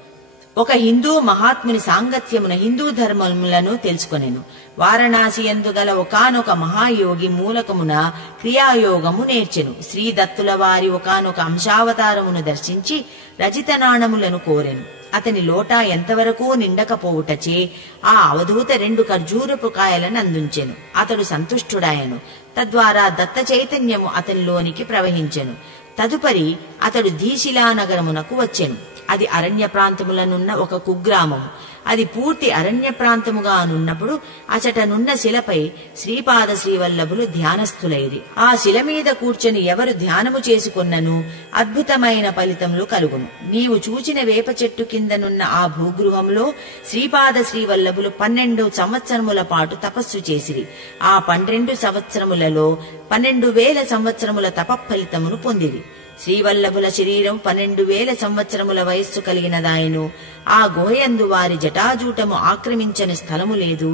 ఒక హిందూ మహాత్ముని సాంగత్యమున హిందూ ధర్మములను తెలుసుకొనెను. వారణాసి యందు గల ఒకానొక మహాయోగి మూలకమున క్రియాయోగము నేర్చెను. శ్రీదత్తుల వారి ఒకానొక అంశావతారమును దర్శించి రజిత నాణములను కోరెను. అతని లోటా ఎంతవరకు నిండకపోవుటచే ఆ అవధూత 2 ఖర్జూరపు కాయలను అందించెను. అతడు సంతుష్టుడాయను. తద్వారా దత్త చైతన్యము అతనిలోనికి ప్రవహించెను. తదుపరి అతడు ధీశిలా నగరమునకు వచ్చెను. అది అరణ్య ప్రాంతములనున్న ఒక కుగ్రామము. అది పూర్తి అరణ్య ప్రాంతముగా నున్నప్పుడు అచటనున్న శిలపై శ్రీపాద శ్రీవల్లభులు ధ్యానస్థులైరి. ఆ శిల మీద కూర్చొని ఎవరు ధ్యానము చేసుకొన్నను అద్భుతమైన ఫలితములు కలుగును. నీవు చూచిన వేప చెట్టు కిందనున్న ఆ భూగృహంలో శ్రీపాద శ్రీవల్లభులు 12 సంవత్సరముల పాటు తపస్సు చేసిరి. ఆ 12 సంవత్సరములలో 12,000 సంవత్సరముల తపఫలితమును పొందిరి. శ్రీవల్లభుల శరీరం 12,000 సంవత్సరముల వయస్సు కలిగినదాయను. ఆ గుహయందు వారి జటాజూటము ఆక్రమించని స్థలము లేదు.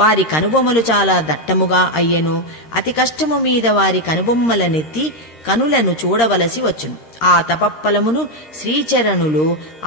వారి కనుబొమ్మలు చాలా దట్టముగా అయ్యెను. అతి కష్టము మీద వారి కనుబొమ్మలనెత్తి కనులను చూడవలసి వచ్చును. ఆ తపఫలమును శ్రీచరణులు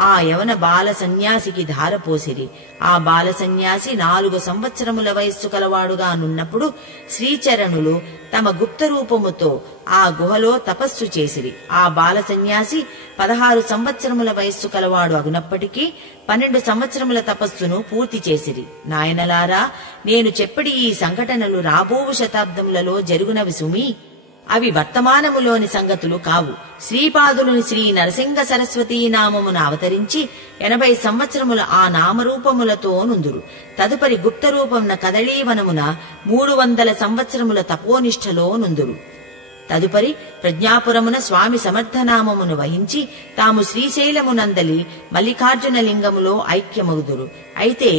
ఆ యవన బాల సన్యాసికి ధారపోసిరి. ఆ బాల సన్యాసి 4 సంవత్సరముల వయస్సు కలవాడుగా నున్నప్పుడు శ్రీచరణులు తమ గుప్త రూపముతో ఆ గుహలో తపస్సు చేసిరి. ఆ బాల సన్యాసి 16 సంవత్సరముల వయస్సు కలవాడు అగునప్పటికీ 12 సంవత్సరముల తపస్సును పూర్తి చేసిరి. నాయనలారా, నేను చెప్పడి ఈ సంఘటనలు రాబోవు శతాబ్దములలో జరుగునవి సుమి. అవి వర్తమానములోని సంగతులు కావు. శ్రీపాదులుని శ్రీ నరసింహ సరస్వతీ నామమున అవతరించి 80 సంవత్సరముల ఆ నామరూపములతో నుందురు. తదుపరి గుప్త రూపమున కదళీవనమున 300 సంవత్సరముల తపోనిష్టలో నుందురు. తదుపరి ప్రజ్ఞాపురమున స్వామి సమర్థనామమును వహించి తాము శ్రీశైలమునందలి మల్లికార్జున లింగములో ఐక్యమగుదురు. అయితే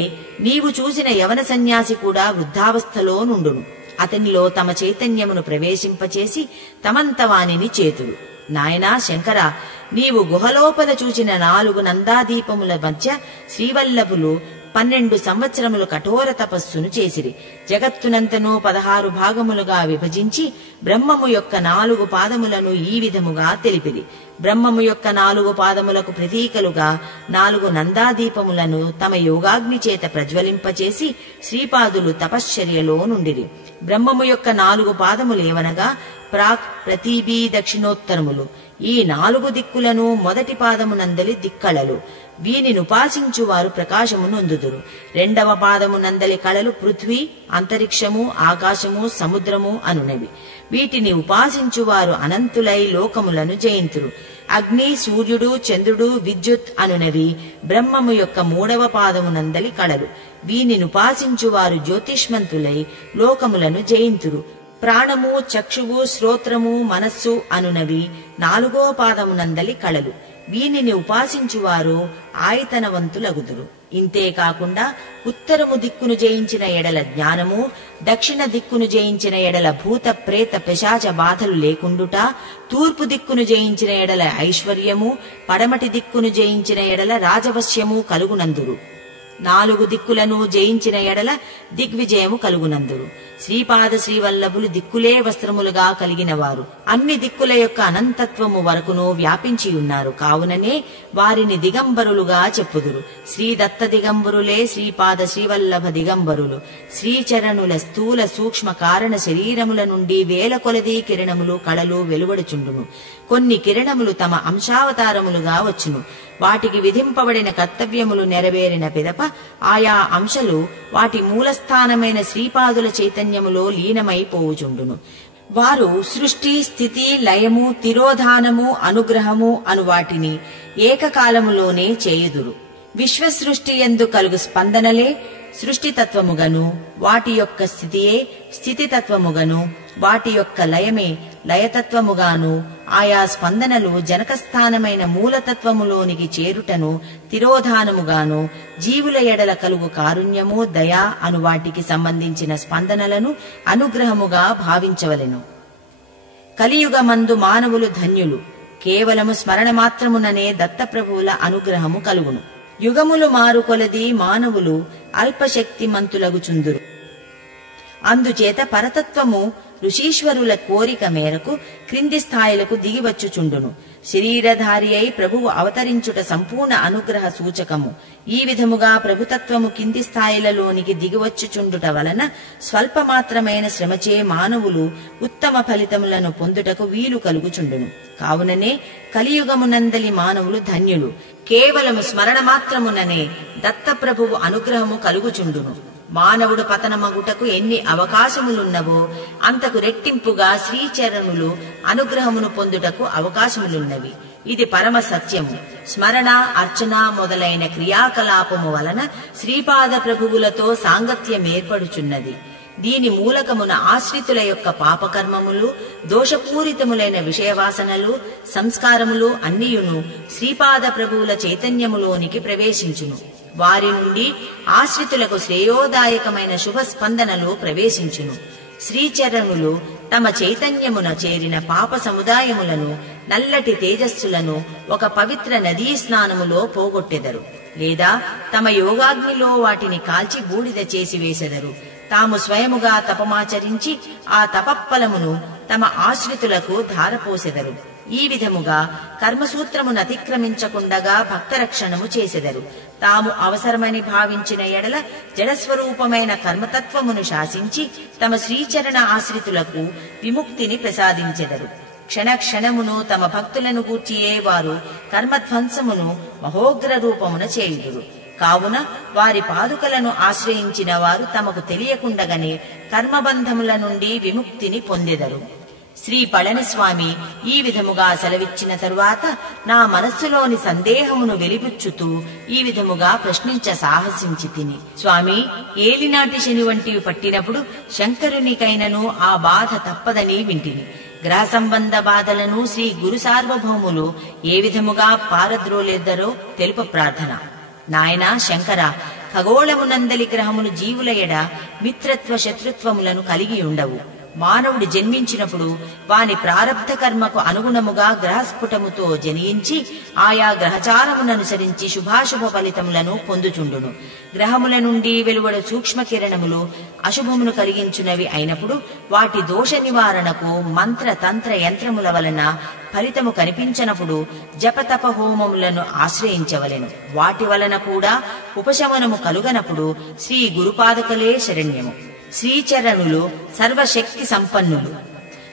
నీవు చూసిన యవన సన్యాసి కూడా వృద్ధావస్థలో నుండును. అతనిలో తమ చైతన్యమును ప్రవేశింపచేసి తమంత వానిని చేతుడు. నాయనా శంకరా, నీవు గుహలోపల చూచిన 4 నందాదీపముల మధ్య శ్రీవల్లభులు 12 సంవత్సరములు కఠోర తపస్సును చేసిరి. జగత్తునంతను 16 భాగములుగా విభజించి బ్రహ్మము యొక్క 4 పాదములను ఈ విధముగా తెలిపిరి. బ్రహ్మము యొక్క 4 పాదములకు ప్రతీకలుగా 4 నందాదీపములను తమ యోగాగ్ని చేత ప్రజ్వలింపచేసి శ్రీపాదులు తపశ్చర్యలో నుండిరి. బ్రహ్మము యొక్క 4 పాదములేవనగా ప్రాక్, ప్రతీబీ, దక్షిణోత్తరములు. ఈ 4 దిక్కులను మొదటి పాదమునందలి దిక్కళలు. వీనినుపాసించువారు ప్రకాశము నొందుదురు. 2వ పాదమునందలి కళలు పృథ్వీ, అంతరిక్షము, ఆకాశము, సముద్రము అనునవి. వీటిని ఉపాసించువారు అనంతులై లోకములను జయింతురు. అగ్ని, సూర్యుడు, చంద్రుడు, విద్యుత్ అనునవి బ్రహ్మము యొక్క 3వ పాదమునందలి కళలు. వీనినుపాసించువారు జ్యోతిష్మంతులై లోకములను జయింతురు. ప్రాణము, చక్షువు, శ్రోత్రము, మనస్సు అనునవి 4వ పాదమునందలి కళలు. వీనిని ఉపాసించువారు ఆయతనవంతులగుదురు. ఇంతేకాకుండా ఉత్తరము దిక్కును జయించిన ఎడల జ్ఞానము, దక్షిణ దిక్కును జయించిన ఎడల భూత ప్రేత పిశాచ బాధలు లేకుండుట, తూర్పు దిక్కును జయించిన ఎడల ఐశ్వర్యము, పడమటి దిక్కును జయించిన ఎడల రాజవశ్యము కలుగునందురు. 4 దిక్కులను జయించిన ఎడల దిగ్విజయము కలుగునందురు. శ్రీపాద శ్రీవల్లభులు దిక్కులే వస్త్రములుగా కలిగిన వారు. అన్ని దిక్కుల యొక్క అనంతత్వము వరకును వ్యాపించి ఉన్నారు. కావుననే వారిని దిగంబరులుగా చెప్పుదురు. శ్రీ దత్త దిగంబరులే శ్రీపాద శ్రీవల్లభ దిగంబరులు. శ్రీచరణుల స్థూల సూక్ష్మ కారణ శరీరముల నుండి వేల కొలది కిరణములు కళలు వెలువడుచుండును. కొన్ని కిరణములు తమ అంశావతారములుగా వచ్చును. వాటికి విధింపబడిన కర్తవ్యములు నెరవేరిన పిదప ఆయా అంశలు వాటి మూలస్థానమైన శ్రీపాదుల చైతన్యములో లీనమైపోవుచుండును. వారు సృష్టి స్థితి లయము తిరోధానము అనుగ్రహము అను వాటిని ఏకకాలములోనే చేయుదురు. విశ్వసృష్టి యందు కలుగు స్పందనలే సృష్టితత్వముగను, వాటి యొక్క స్థితియే స్థితితత్వముగను, వాటి యొక్క లయమే లయతత్వముగాను, ఆయా స్పందనలు జనకస్థానమైన మూలతత్వములోనికి చేరుటను తిరోధానముగాను, జీవుల ఎడల కలుగు కారుణ్యము దయా అను వాటికి సంబంధించిన స్పందనలను అనుగ్రహముగా భావించవలెను. కలియుగమందు మానవులు ధన్యులు. కేవలము స్మరణ మాత్రముననే దత్తప్రభువుల అనుగ్రహము కలుగును. యుగములు మారు కొలది మానవులు అల్పశక్తిమంతులగుచుందురు. అందుచేత పరతత్వము ఋషీశ్వరుల కోరిక మేరకు క్రింది స్థాయిలకు దిగివచ్చుచుండును. శరీరధారి అయి ప్రభువు అవతరించుట సంపూర్ణ అనుగ్రహ సూచకము. ఈ విధముగా ప్రభుతత్వము కింది స్థాయిలలోనికి దిగివచ్చుచుండుట వలన స్వల్పమాత్రమైన శ్రమచే మానవులు ఉత్తమ ఫలితములను పొందుటకు వీలు కలుగుచుండును. కావుననే కలియుగమునందలి మానవులు ధన్యులు. కేవలము స్మరణ మాత్రముననే దత్తప్రభువు అనుగ్రహము కలుగుచుండును. మానవుడు పతనమగుటకు ఎన్ని అవకాశములున్నవో అంతకు రెట్టింపుగా శ్రీచరణులు అనుగ్రహమును పొందుటకు అవకాశములున్నవి. ఇది పరమ సత్యము. స్మరణ అర్చన మొదలైన క్రియాకలాపము వలన శ్రీపాద ప్రభువులతో సాంగత్యమేర్పడుచున్నది. దీని మూలకమున ఆశ్రితుల యొక్క పాపకర్మములు దోషపూరితములైన విషయవాసనలు సంస్కారములు అన్నియును శ్రీపాద ప్రభువుల చైతన్యములోనికి ప్రవేశించును. వారి నుండి ఆశ్రితులకు శ్రేయోదాయకమైన శుభ స్పందనలు ప్రవేశించును. శ్రీచరణులు తమ చైతన్యమున చేరిన పాప సముదాయములను నల్లటి తేజస్సులను ఒక పవిత్ర నదీ స్నానములో పోగొట్టెదరు, లేదా తమ యోగాగ్నిలో వాటిని కాల్చి బూడిద చేసి వేసెదరు. తాము స్వయముగా తపమాచరించి ఆ తపఫలమును తమ ఆశ్రితులకు ధారపోసెదరు. ఈ విధముగా కర్మసూత్రమును అతిక్రమించకుండగా భక్తరక్షణము చేసెదరు. తాము అవసరమని భావించిన ఎడల జడస్వరూపమైన కర్మతత్వమును శాసించి తమ శ్రీచరణ ఆశ్రితులకు విముక్తిని ప్రసాదించెదరు. క్షణ క్షణమును తమ భక్తులను గూర్చియే వారు కర్మధ్వంసమును మహోగ్ర రూపమున చేయుదురు. కావున వారి పాదుకలను ఆశ్రయించిన వారు తమకు తెలియకుండగానే కర్మబంధముల నుండి విముక్తిని పొందెదరు. శ్రీ పళనిస్వామి ఈ విధముగా సెలవిచ్చిన తరువాత నా మనస్సులోని సందేహమును వెలిబుచ్చుతూ ఈ విధముగా ప్రశ్నించ సాహసించి తిని, స్వామి, ఏలినాటి శని వంటివి పట్టినప్పుడు శంకరునికైనను ఆ బాధ తప్పదని వింటిని. గ్రహ సంబంధ బాధలను శ్రీ గురు సార్వభౌములు ఏ విధముగా పారద్రోలేద్దరో తెలుప ప్రార్థన. నాయనా శంకర, ఖగోళమునందలి గ్రహములు జీవుల ఎడ మిత్రత్వ శత్రుత్వములను కలిగి ఉండవు. మానవుడు జన్మించినప్పుడు వాని ప్రారబ్ధ కర్మకు అనుగుణముగా గ్రహస్ఫుటముతో జనించి ఆయా గ్రహచారముననుసరించి శుభాశుభ ఫలితములను పొందుచుండును. గ్రహముల నుండి వెలువడు సూక్ష్మ కిరణములు అశుభమును కలిగించునవి అయినప్పుడు వాటి దోష నివారణకు మంత్ర తంత్ర యంత్రముల వలన ఫలితము కనిపించనప్పుడు జపతప హోమములను ఆశ్రయించవలెను. వాటి వలన కూడా ఉపశమనము కలుగనప్పుడు శ్రీ గురుపాదకలే శరణ్యము. శ్రీచరణులు సర్వశక్తి సంపన్నులు.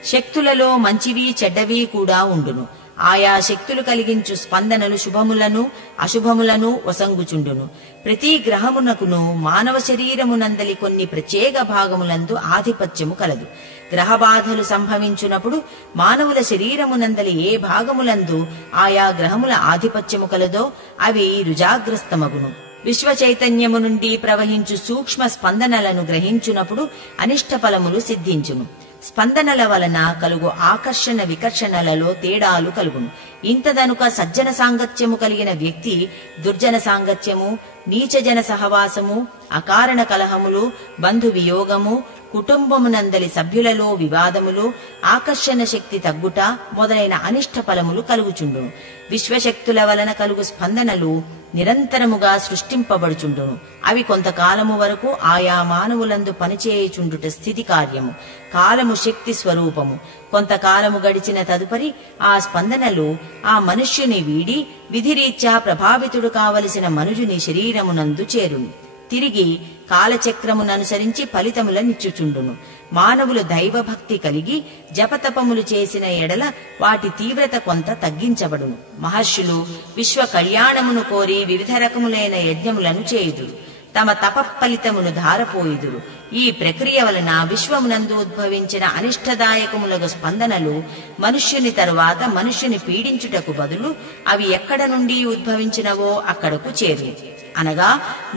శక్తులలో మంచివి చెడ్డవి కూడా ఉండును. ఆయా శక్తులు కలిగించు స్పందనలు శుభములను అశుభములను వసంగుచుండును. ప్రతి గ్రహమునకును మానవ శరీరమునందలి కొన్ని ప్రత్యేక భాగములందు ఆధిపత్యము కలదు. గ్రహబాధలు సంభవించునప్పుడు మానవుల శరీరమునందలి ఏ భాగములందు ఆయా గ్రహముల ఆధిపత్యము కలదో అవి రుజాగ్రస్తమగును. విశ్వ చైతన్యము నుండి ప్రవహించు సూక్ష్మ స్పందనలను గ్రహించునప్పుడు అనిష్ట ఫలములు సిద్ధించును. స్పందనల వలన కలుగు ఆకర్షణ వికర్షణలలో తేడాలు కలుగును. ఇంతదనుక సజ్జన సాంగత్యము కలిగిన వ్యక్తి దుర్జన సాంగత్యము, నీచజన సహవాసము, అకారణ కలహములు, బంధు వియోగము, కుటుంబమునందలి సభ్యులలో వివాదములు, ఆకర్షణ శక్తి తగ్గుట మొదలైన అనిష్ట ఫలములు కలుగుచుండును. విశ్వశక్తుల వలన కలుగు స్పందనలు నిరంతరముగా సృష్టింపబడుచుండును. అవి కొంతకాలము వరకు ఆయా మానవులందు పనిచేయుచుండుట స్థితి కార్యము. కాలము శక్తి స్వరూపము. కొంతకాలము గడిచిన తదుపరి ఆ స్పందనలు ఆ మనుష్యుని వీడి విధిరీత్యా ప్రభావితుడు కావలసిన మనుజుని శరీరమునందు చేరును. తిరిగి కాలచక్రముననుసరించి ఫలితములనిచ్చుచుండును. మానవులు దైవభక్తి కలిగి జపతపములు చేసిన ఎడల వాటి తీవ్రత కొంత తగ్గించబడును. మహర్షులు విశ్వ కళ్యాణమును కోరి వివిధ రకములైన యజ్ఞములను చేయుదురు. తమ తపఫలితమును ధారపోయుదురు. ఈ ప్రక్రియ వలన విశ్వమునందు ఉద్భవించిన అనిష్టదాయకములగు స్పందనలు మనుష్యుని తరువాత మనుష్యుని పీడించుటకు బదులు అవి ఎక్కడ నుండి ఉద్భవించినవో అక్కడకు చేరును, అనగా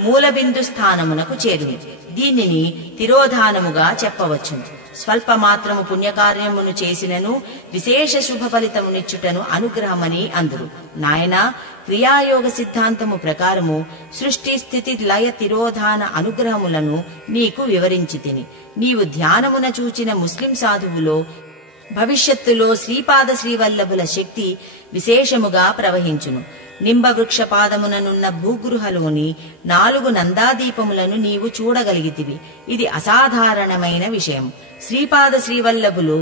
మూలబిందు స్థానమునకు చేరును. దీనిని తిరోధానముగా చెప్పవచ్చును. స్వల్పమాత్రము పుణ్యకార్యమును చేసినను విశేష శుభ ఫలితమునిచ్చుటను అనుగ్రహమని అందురు. నాయనా, క్రియాయోగ సిద్ధాంతము ప్రకారము సృష్టి స్థితి లయ తిరోధాన అనుగ్రహములను నీకు వివరించి తిని. నీవు ధ్యానమున చూచిన ముస్లిం సాధువులో భవిష్యత్తులో శ్రీపాద శ్రీవల్లభుల శక్తి విశేషముగా ప్రవహించును. నింబవృక్ష పాదముననున్న భూగృహలోని 4 నందాదీపములను నీవు చూడగలిగితివి. ఇది అసాధారణమైన విషయం. శ్రీపాద శ్రీవల్లభులు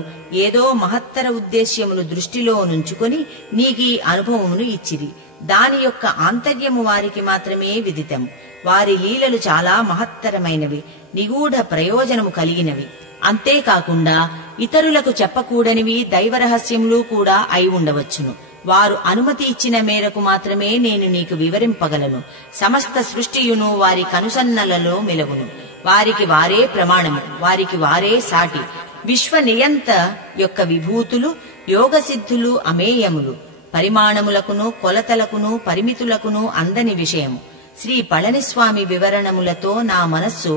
ఏదో మహత్తర ఉద్దేశ్యమును దృష్టిలో నుంచుకొని నీకీ అనుభవమును ఇచ్చిరి. దాని యొక్క ఆంతర్యము వారికి మాత్రమే విదితము. వారి లీలలు చాలా మహత్తరమైనవి, నిగూఢ ప్రయోజనము కలిగినవి. అంతేకాకుండా ఇతరులకు చెప్పకూడనివి దైవరహస్యములు కూడా అయి ఉండవచ్చును. వారు అనుమతి ఇచ్చిన మేరకు మాత్రమే నేను నీకు వివరింపగలను. సమస్త సృష్టియును వారి కనుసన్నలలో మెలగును. వారికి వారే ప్రమాణము, వారికి వారే సాటి. విశ్వ నియంత యొక్క విభూతులు యోగసిద్ధులు అమేయములు. పరిమాణములకును కొలతలకును పరిమితులకును అందని విషయము. శ్రీ పళనిస్వామి వివరణములతో నా మనస్సు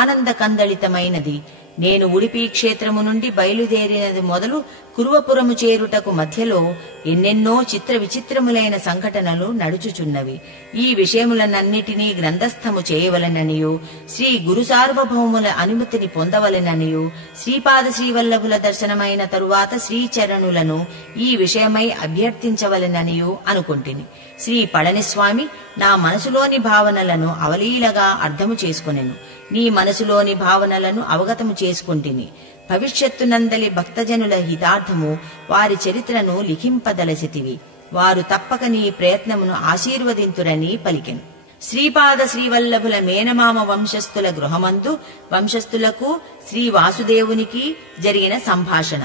ఆనందకందళితమైనది. నేను ఉడిపి క్షేత్రము నుండి బయలుదేరినది మొదలు కురువపురము చేరుటకు మధ్యలో ఎన్నెన్నో చిత్ర విచిత్రములైన సంఘటనలు నడుచుచున్నవి. ఈ విషయములనన్నిటినీ గ్రంథస్థము చేయవలెననియు, శ్రీ గురు సార్వభౌముల అనుమతిని పొందవలెననియు, శ్రీపాద శ్రీవల్లభుల దర్శనమైన తరువాత శ్రీచరణులను ఈ విషయమై అభ్యర్థించవలెననియు అనుకొంటిని. శ్రీ పళనిస్వామి నా మనసులోని భావనలను అవలీలగా అర్థము చేసుకొనెను. నీ మనసులోని భావనలను అవగతము చేసుకుంటిని. భవిష్యత్తునందలి భక్తజనుల హితార్థము వారి చరిత్రను లిఖింపదలసితివి. వారు తప్పక నీ ప్రయత్నమును ఆశీర్వదింతురని పలికెను. శ్రీపాద శ్రీవల్లభుల మేనమామ వంశస్థుల గృహమందు వంశస్థులకు శ్రీ వాసుదేవునికి జరిగిన సంభాషణ.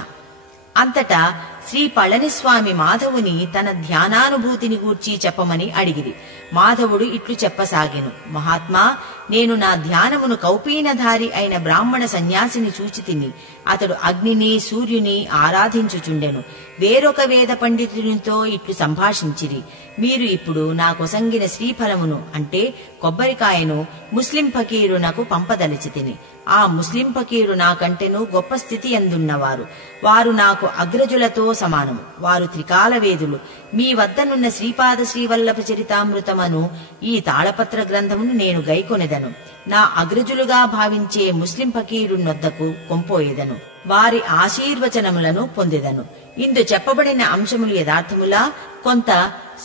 అంతటా శ్రీ పళనిస్వామి మాధవుని తన ధ్యానానుభూతిని గూర్చి చెప్పమని అడిగిరి. మాధవుడు ఇట్లు చెప్పసాగెను. మహాత్మా, నేను నా ధ్యానమును కౌపీనధారి అయిన బ్రాహ్మణ సన్యాసిని చూచితిని. అతడు అగ్నిని సూర్యుని ఆరాధించుచుండెను. వేరొక వేద పండితునితో ఇట్లు సంభాషించిరి. మీరు ఇప్పుడు నా కొసంగిన శ్రీఫలమును అంటే కొబ్బరికాయను ముస్లిం ఫకీరునకు పంపదలిచితిని. ఆ ముస్లిం ఫకీరు నాకంటెను గొప్ప స్థితి అందున్నవారు. వారు నాకు అగ్రజులతో సమానము. వారు త్రికాలవేదులు. మీ వద్దనున్న శ్రీపాద శ్రీవల్లభ చరితామృతమను ఈ తాళపత్ర గ్రంథమును నేను గైకొనెదను. నా అగ్రజులుగా భావించే ముస్లిం ఫకీరునొద్దకు కొంపోయేదను. వారి ఆశీర్వచనములను పొందెదను. ఇందు చెప్పబడిన అంశములు యథార్థములా, కొంత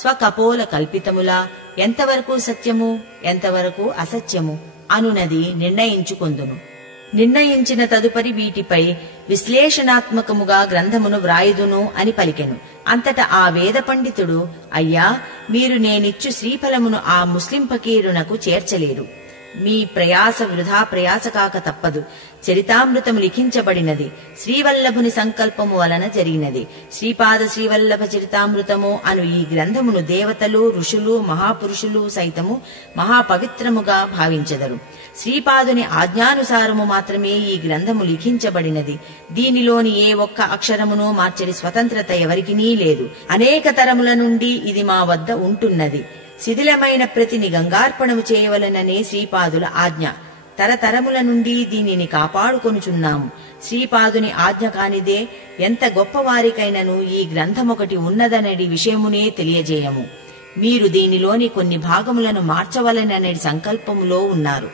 స్వకపోల కల్పితములా, ఎంతవరకు సత్యము ఎంతవరకు అసత్యము అనునది నిర్ణయించుకొందును. నిర్ణయించిన తదుపరి వీటిపై విశ్లేషణాత్మకముగా గ్రంథమును వ్రాయుదును అని పలికెను. అంతటా ఆ వేద పండితుడు, అయ్యా, మీరు నేనిచ్చు శ్రీఫలమును ఆ ముస్లిం ఫకీరునకు చేర్చలేరు. మీ ప్రయాస వృధా ప్రయాస కాక తప్పదు. చరితామృతము లిఖించబడినది శ్రీవల్లభుని సంకల్పము వలన జరిగినది. శ్రీపాద శ్రీవల్లభ చరితామృతము అను ఈ గ్రంథమును దేవతలు, ఋషులు, మహాపురుషులు సైతము మహాపవిత్రముగా భావించెదరు. శ్రీపాదుని ఆజ్ఞానుసారము మాత్రమే ఈ గ్రంథము లిఖించబడినది. దీనిలోని ఏ ఒక్క అక్షరమును మార్చని స్వతంత్రత ఎవరికినీ లేదు. అనేక తరముల నుండి ఇది మా వద్ద ఉంటున్నది. శిథిలమైన ప్రతిని గంగార్పణము చేయవలననే శ్రీపాదుల ఆజ్ఞ. తరతరముల నుండి దీనిని కాపాడుకొనుచున్నాము. శ్రీపాదుని ఆజ్ఞ కానిదే ఎంత గొప్పవారికైనను ఈ గ్రంథమొకటి ఉన్నదనడి విషయమునే తెలియజేయము. మీరు దీనిలోని కొన్ని భాగములను మార్చవలననే సంకల్పములో ఉన్నారు.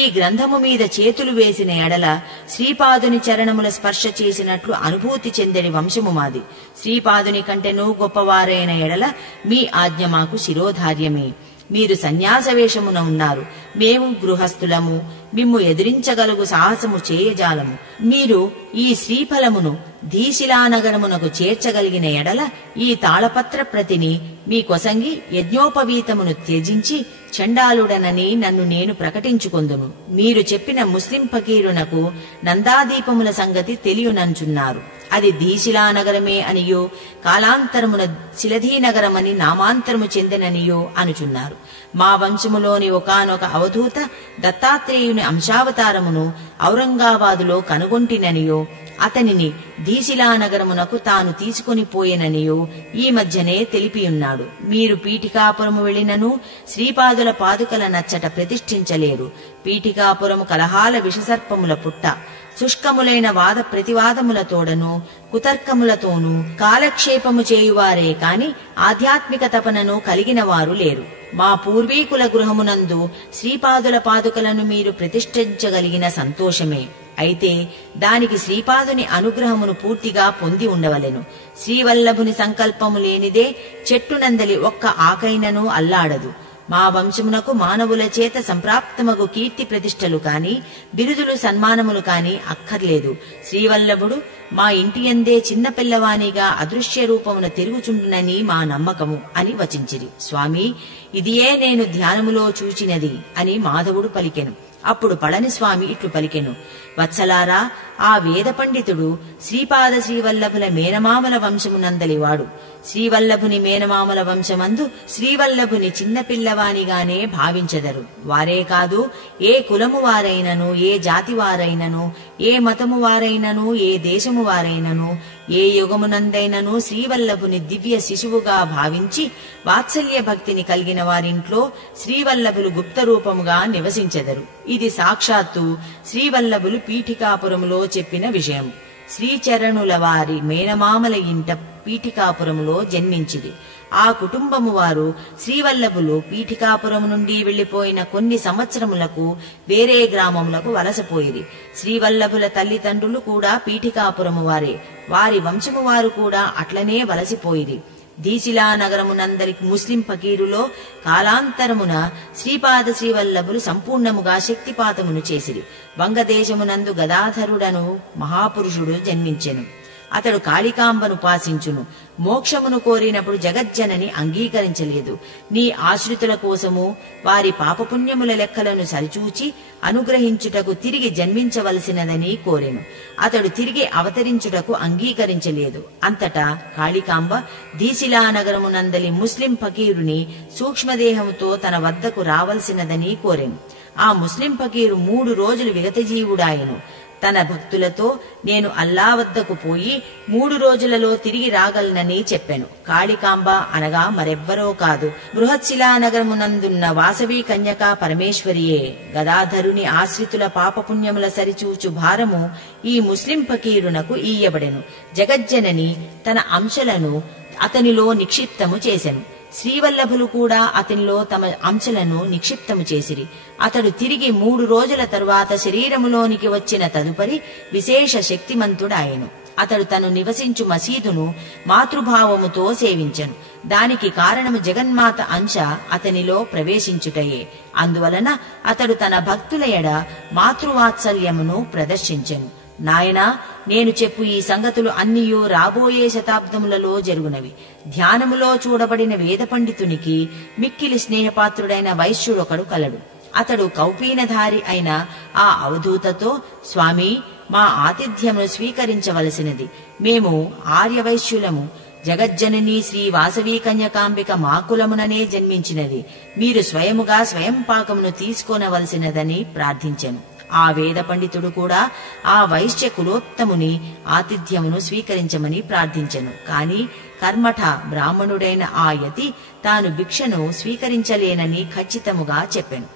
ఈ గ్రంథము మీద చేతులు వేసిన ఎడల శ్రీపాదుని చరణముల స్పర్శ చేసినట్లు అనుభూతి చెందడి వంశము మాది. శ్రీపాదుని కంటెనూ గొప్పవారైన ఎడల మీ ఆజ్ఞ మాకు శిరోధార్యమే. మీరు సన్యాస వేషమున ఉన్నారు, మేము గృహస్థులము, మిమ్ము ఎదిరించగలుగు సాహసము చేయజాలము. మీరు ఈ శ్రీఫలమును ధీశిలానగరమునకు చేర్చగలిగిన ఎడల ఈ తాళపత్ర ప్రతిని మీ కొసంగి యజ్ఞోపవీతమును త్యజించి చండాలుడనని నన్ను నేను ప్రకటించుకొందును. మీరు చెప్పిన ముస్లిం ఫకీరునకు నందాదీపముల సంగతి తెలియనంచున్నారు. అది ధీశిలానగరమే అనియో కాలాంతరమున శిలధీనగరమని నామాంతరము చెందిననియో అనుచున్నారు. మా వంశములోని ఒకానొక అవధూత దత్తాత్రేయుని అంశావతారమును ఔరంగాబాదులో కనుగొంటిననియో అతనిని ధీశిలానగరమునకు తాను తీసుకుని పోయెననియో ఈ మధ్యనే తెలిపియున్నాడు. మీరు పీఠికాపురము వెళ్ళినను శ్రీపాదుల పాదుకల నచ్చట ప్రతిష్ఠించలేరు. పీఠికాపురము కలహాల విషసర్పముల పుట్ట. శుష్కములైన వాద ప్రతివాదములతోడను కుతర్కములతోనూ కాలక్షేపము చేయువారే కాని ఆధ్యాత్మిక తపనను కలిగిన వారు లేరు. మా పూర్వీకుల గృహమునందు శ్రీపాదుల పాదుకలను మీరు ప్రతిష్ఠించగలిగిన సంతోషమే. అయితే దానికి శ్రీపాదుని అనుగ్రహమును పూర్తిగా పొంది ఉండవలెను. శ్రీవల్లభుని సంకల్పము లేనిదే చెట్టునందలి ఒక్క ఆకైనను అల్లాడదు. మా వంశమునకు మానవుల చేత సంప్రాప్తమగు కీర్తి ప్రతిష్టలు కాని బిరుదులు సన్మానములు కాని అక్కర్లేదు. శ్రీవల్లభుడు మా ఇంటియందే చిన్న పిల్లవానిగా అదృశ్య రూపమున తిరుగుచుండునని మా నమ్మకము అని వచించిరి. స్వామి, ఇదియే నేను ధ్యానములో చూచినది అని మాధవుడు పలికెను. అప్పుడు పళనిస్వామి ఇట్లు పలికెను. వత్సలారా, ఆ వేద పండితుడు శ్రీపాద శ్రీవల్లభుల మేనమామల వంశమునందలివాడు. శ్రీవల్లభుని మేనమామల వంశమందు శ్రీవల్లభుని చిన్నపిల్లవానిగానే భావించెదరు. వారే కాదు, ఏ కులము వారైనను, ఏ జాతి వారైనను, ఏ మతము వారైనను, ఏ దేశము వారైనను, ఏ యుగమునందైనను శ్రీవల్లభుని దివ్య శిశువుగా భావించి వాత్సల్య భక్తిని కలిగిన వారింట్లో శ్రీవల్లభులు గుప్త రూపముగా నివసించెదరు. ఇది సాక్షాత్తు శ్రీవల్లభులు పీఠికాపురములో చెప్పిన విషయం. శ్రీచరణుల వారి మేనమామల ఇంట పీఠికాపురములో జన్మించిది. ఆ కుటుంబము వారు శ్రీవల్లభులు పీఠికాపురము నుండి వెళ్లిపోయిన కొన్ని సంవత్సరములకు వేరే గ్రామములకు వలసపోయిరి. శ్రీవల్లభుల తల్లిదండ్రులు కూడా పీఠికాపురము వారే. వారి వంశము వారు కూడా అట్లనే వలసిపోయిరి. ధీశిలా నగరమునందరికి ముస్లిం ఫకీరులో కాలాంతరమున శ్రీపాద శ్రీవల్లభులు సంపూర్ణముగా శక్తిపాతమును చేసిరి. వంగదేశమునందు గదాధరుడను మహాపురుషుడు జన్మించెను. అతడు కాళికాంబను ఉపాసించును. మోక్షమును కోరినప్పుడు జగజ్జనని అంగీకరించలేదు. నీ ఆశ్రితుల కోసము వారి పాపపుణ్యముల లెక్కలను సరిచూచి అనుగ్రహించుటకు తిరిగి జన్మించవలసినదని కోరెను. అతడు తిరిగి అవతరించుటకు అంగీకరించలేదు. అంతటా కాళికాంబ ధీశిలా నగరమునందలి ముస్లిం ఫకీరుని సూక్ష్మదేహముతో తన వద్దకు రావలసినదని కోరెను. ఆ ముస్లిం ఫకీరు 3 రోజులు విగతజీవుడాయెను. తన భక్తులతో నేను అల్లా వద్దకు పోయి 3 రోజులలో తిరిగి రాగలనని చెప్పెను. కాళికాంబ అనగా మరెవ్వరో కాదు, బృహత్శిలా నగరమునందున్న వాసవి కన్యకా పరమేశ్వరియే. గదాధరుని ఆశ్రితుల పాపపుణ్యముల సరిచూచు భారము ఈ ముస్లిం ఫకీరునకు ఈయబడెను. జగజ్జనని తన అంశలను అతనిలో నిక్షిప్తము చేసెను. శ్రీవల్లభులు కూడా అతనిలో తమ అంశలను నిక్షిప్తము చేసిరి. అతడు తిరిగి 3 రోజుల తరువాత శరీరములోనికి వచ్చిన తదుపరి విశేష శక్తిమంతుడాయెను. అతడు తను నివసించు మసీదును మాతృభావముతో సేవించెను. దానికి కారణము జగన్మాత అంశ అతనిలో ప్రవేశించుటయే. అందువలన అతడు తన భక్తుల ఎడ మాతృవాత్సల్యమును ప్రదర్శించెను. నాయనా, నేను చెప్పు ఈ సంగతులు అన్నియూ రాబోయే శతాబ్దములలో జరుగునవి. ధ్యానములో చూడబడిన వేద పండితునికి మిక్కిలి స్నేహపాత్రుడైన వైశ్యుడొకడు కలడు. అతడు కౌపీనధారి అయిన ఆ అవధూతతో, స్వామి, మా ఆతిథ్యమును స్వీకరించవలసినది. మేము ఆర్యవైశ్యులము. జగజ్జనని శ్రీ వాసవీ కన్యకాంబిక మా కులముననే జన్మించినది. మీరు స్వయముగా స్వయం పాకమును తీసుకొనవలసినదని ప్రార్థించెను. ఆ వేద పండితుడు కూడా ఆ వైశ్య కులోత్తముని ఆతిథ్యమును స్వీకరించమని ప్రార్థించెను. కాని కర్మఠ బ్రాహ్మణుడైన ఆ యతి తాను భిక్షను స్వీకరించలేనని ఖచ్చితముగా చెప్పెను.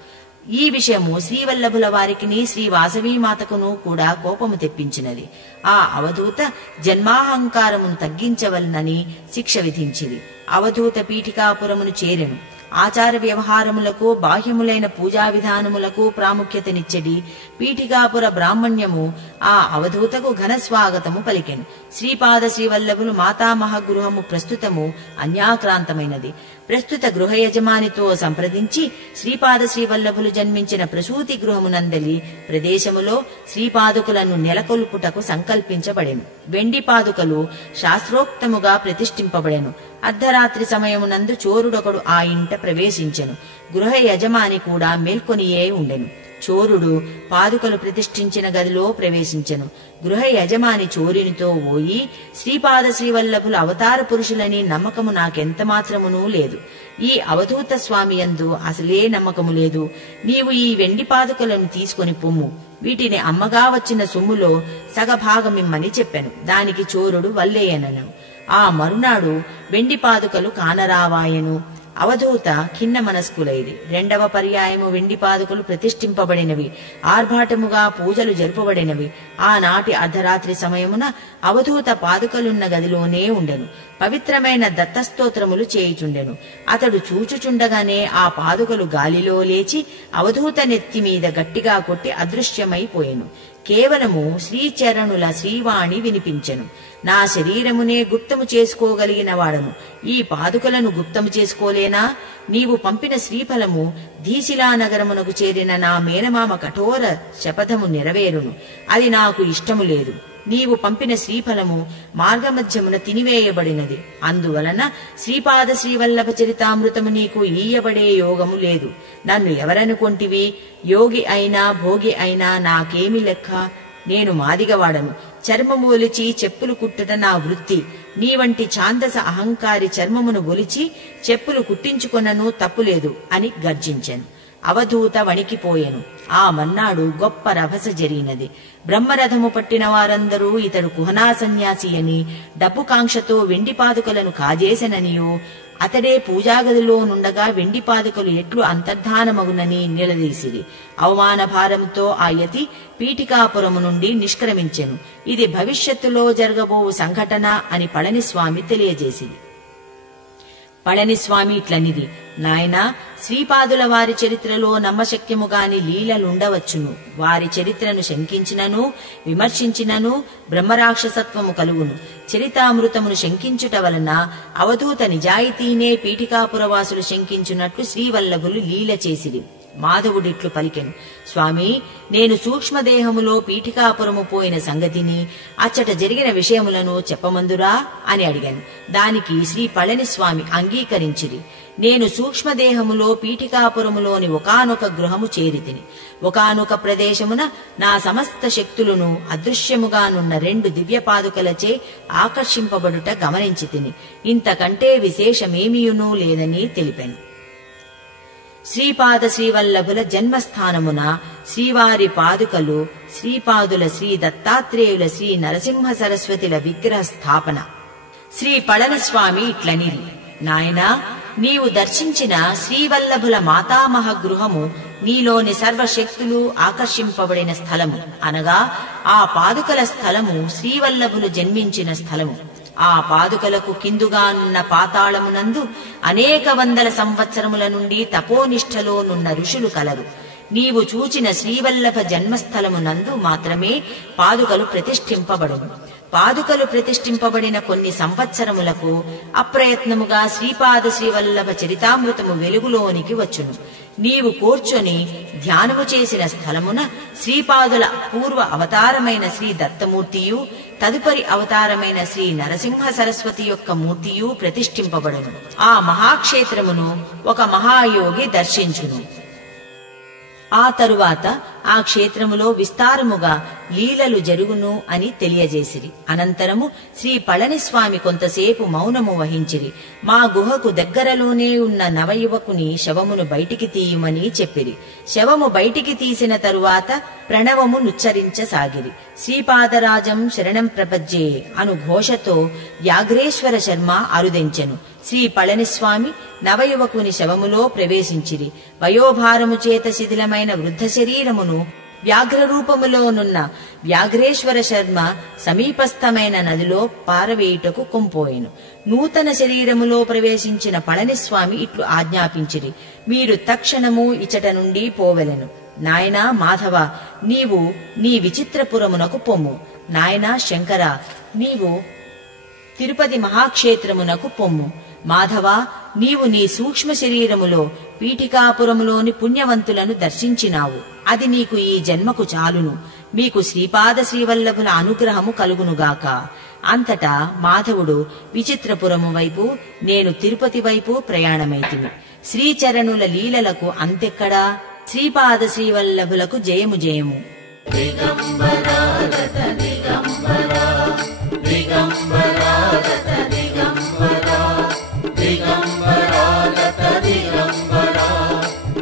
ఈ విషయము శ్రీవల్లభుల వారికిని శ్రీ వాసవీమాతకును కూడా కోపము తెప్పించినది. ఆ అవధూత జన్మాహంకారమును తగ్గించవలనని శిక్ష విధించిరి. అవధూత పీఠికాపురమును చేరెను. ఆచార వ్యవహారములకు బాహ్యములైన పూజా విధానములకు ప్రాముఖ్యతనిచ్చడి పీఠికాపుర బ్రాహ్మణ్యము ఆ అవధూతకు ఘన స్వాగతము పలికెను. శ్రీపాద శ్రీవల్లభులు మాతామహ గృహము ప్రస్తుతము అన్యాక్రాంతమైనది. ప్రస్తుత గృహ యజమానితో సంప్రదించి శ్రీపాద శ్రీవల్లభులు జన్మించిన ప్రసూతి గృహమునందలి ప్రదేశములో శ్రీపాదుకులను నెలకొల్పుటకు సంకల్పించబడెను. వెండి పాదుకలు శాస్త్రోక్తముగా ప్రతిష్ఠింపబడెను. అర్ధరాత్రి సమయమునందు చోరుడొకడు ఆ ఇంట ప్రవేశించెను. గృహ యజమాని కూడా మేల్కొనియే ఉండెను. చోరుడు పాదుకలు ప్రతిష్ఠించిన గదిలో ప్రవేశించెను. గృహ యజమాని చోరునితో పోయి, శ్రీపాద శ్రీవల్లభుల అవతార పురుషులని నమ్మకము నాకెంత మాత్రమునూ లేదు. ఈ అవధూత స్వామియందు అసలే నమ్మకము లేదు. నీవు ఈ వెండి పాదుకలను తీసుకొని పొమ్ము. వీటిని అమ్మగా వచ్చిన సొమ్ములో సగభాగమిమ్మని చెప్పెను. దానికి చోరుడు వల్లేయనను. ఆ మరునాడు వెండి పాదుకలు కానరావాయెను. అవధూత ఖిన్న మనస్కులైది. రెండవ పర్యాయము వెండి పాదుకలు ప్రతిష్ఠింపబడినవి. ఆర్భాటముగా పూజలు జరుపబడినవి. ఆనాటి అర్ధరాత్రి సమయమున అవధూత పాదుకలున్న గదిలోనే ఉండెను. పవిత్రమైన దత్తస్తోత్రములు చేయుచుండెను. అతడు చూచుచుండగానే ఆ పాదుకలు గాలిలో లేచి అవధూత నెత్తి మీద గట్టిగా కొట్టి అదృశ్యమైపోయెను. కేవలము శ్రీచరణుల శ్రీవాణి వినిపించెను. నా శరీరమునే గుప్తము చేసుకోగలిగిన వాడను ఈ పాదుకలను గుప్తము చేసుకోలేనా? నీవు పంపిన శ్రీఫలము ధీశిలా నగరమునకు చేరిన నా మేనమామ కఠోర శపథము నెరవేరును. అది నాకు ఇష్టము లేదు. నీవు పంపిన శ్రీఫలము మార్గమధ్యమున తినివేయబడినది. అందువలన శ్రీపాద శ్రీవల్లభ చరితామృతము నీకు ఈయబడే యోగము లేదు. నన్ను ఎవరనుకొంటివి? యోగి అయినా భోగి అయినా నాకేమి లెక్క? నేను మాదిగవాడను. చర్మము ఒలిచి చెప్పులు కుట్టుట నా వృత్తి. నీ వంటి ఛాందస అహంకారి చర్మమును ఒలిచి చెప్పులు కుట్టించుకొనను తప్పులేదు అని గర్జించెను. అవధూత వణికిపోయెను. ఆ మన్నాడు గొప్ప రభస జరిగినది. బ్రహ్మరథము పట్టిన వారందరూ ఇతడు కుహనా సన్యాసి అని, డబ్బు కాంక్షతో వెండి పాదుకలను కాజేసెననియో, అతడే పూజాగదిలో నుండగా వెండి పాదుకలు ఎట్లు అంతర్ధానమగునని నిలదీసిరి. అవమాన భారంతో ఆ యతి పీఠికాపురము నుండి నిష్క్రమించెను. ఇది భవిష్యత్తులో జరగబో సంఘటన అని పళనిస్వామి తెలియజేసింది. పళనిస్వామి ఇట్లనిది: నాయనా, శ్రీపాదుల వారి చరిత్రలో నమ్మశక్యముగాని లీలలుండవచ్చును. వారి చరిత్రను శంకించినను విమర్శించినను బ్రహ్మరాక్షసత్వము కలుగును. చరితామృతమును శంకించుట వలన అవధూత నిజాయితీనే పీఠికాపురవాసులు శంకించున్నట్లు శ్రీవల్లభులు లీల చేసిరి. మాధవుడిట్లు పలికెను: స్వామి, నేను సూక్ష్మదేహములో పీఠికాపురము పోయిన సంగతిని, అచ్చట జరిగిన విషయములను చెప్పమందురా అని అడిగాను. దానికి శ్రీ పళనిస్వామి అంగీకరించిరి. నేను సూక్ష్మదేహములో పీఠికాపురములోని ఒకానొక గృహము చేరితిని. ఒకానొక ప్రదేశమున నా సమస్త శక్తులను అదృశ్యముగానున్న 2 దివ్యపాదుకలచే ఆకర్షింపబడుట గమనించితిని. ఇంతకంటే విశేషమేమియునూ లేదని తెలిపాను. శ్రీపాద శ్రీవల్లభుల జన్మస్థానమున శ్రీవారి పాదుకలు, శ్రీపాదుల శ్రీ దత్తాత్రేయుల శ్రీ నరసింహ సరస్వతిల విగ్రహ స్థాపన. శ్రీ పళనిస్వామి ఇట్లనిరి: నాయనా, నీవు దర్శించిన శ్రీవల్లభుల మాతామహ గృహము నీలోని సర్వశక్తులు ఆకర్షింపబడిన స్థలము. అనగా ఆ పాదుకల స్థలము శ్రీవల్లభులు జన్మించిన స్థలము. ఆ పాదుకలకు కిందుగానున్న పాతాళమునందు అనేక వందల సంవత్సరముల నుండి తపోనిష్టలో నున్న ఋషులు కలరు. నీవు చూచిన శ్రీవల్లభ జన్మస్థలమునందు మాత్రమే పాదుకలు ప్రతిష్ఠింపబడును. పాదుకలు ప్రతిష్ఠింపబడిన కొన్ని సంవత్సరములకు అప్రయత్నముగా శ్రీపాద శ్రీవల్లభ చరితామృతము వెలుగులోనికి వచ్చును. నీవు కూర్చొని ధ్యానము చేసిన స్థలమున శ్రీపాదుల పూర్వ అవతారమైన శ్రీ దత్తమూర్తియు, తదుపరి అవతారమైన శ్రీ నరసింహ సరస్వతి యొక్క మూర్తియు ప్రతిష్ఠింపబడును. ఆ మహాక్షేత్రమును ఒక మహాయోగి దర్శించును. ఆ తరువాత ఆ క్షేత్రములో విస్తారముగా లీలలు జరుగును అని తెలియజేసిరి. అనంతరము శ్రీ పళనిస్వామి కొంతసేపు మౌనము వహించిరి. మా గుహకు దగ్గరలోనే ఉన్న నవయువకుని శవమును బయటికి తీయుమని చెప్పిరి. శవము బయటికి తీసిన తరువాత ప్రణవము నుచ్చరించసాగిరి. శ్రీపాదరాజం శరణం ప్రపజ్యే అను ఘోషతో వ్యాఘ్రేశ్వర శర్మ అరుదెంచెను. శ్రీ పళనిస్వామి నవయువకుని శవములో ప్రవేశించిరి. వయోభారము చేత శిథిలమైన వృద్ధ శరీరమును వ్యాఘ్రరూపములోనున్న వ్యాఘ్రేశ్వర శర్మ సమీపస్థమైన నదిలో పారవేయుటకు కొంపోయెను. నూతన శరీరములో ప్రవేశించిన పళనిస్వామి ఇట్లు ఆజ్ఞాపించిరి: మీరు తక్షణము ఇచట నుండి పోవెలను. నాయనా మాధవ, నీవు నీ విచిత్రపురమునకు పొమ్ము. నాయనా శంకర, నీవు తిరుపతి మహాక్షేత్రమునకు పొమ్ము. మాధవ, నీవు నీ సూక్ష్మ శరీరములో పీఠికాపురములోని పుణ్యవంతులను దర్శించినావు. అది నీకు ఈ జన్మకు చాలును. మీకు శ్రీపాద శ్రీవల్లభుల అనుగ్రహము కలుగునుగాక. అంతటా మాధవుడు విచిత్రపురము వైపు, నేను తిరుపతి వైపు ప్రయాణమైతిని. శ్రీచరణుల లీలలకు అంతెక్కడా? శ్రీపాద శ్రీవల్లభులకు జయము జయము.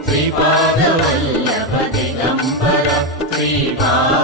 శ్రీపాద వల్లభ దిగంబర శ్రీపాద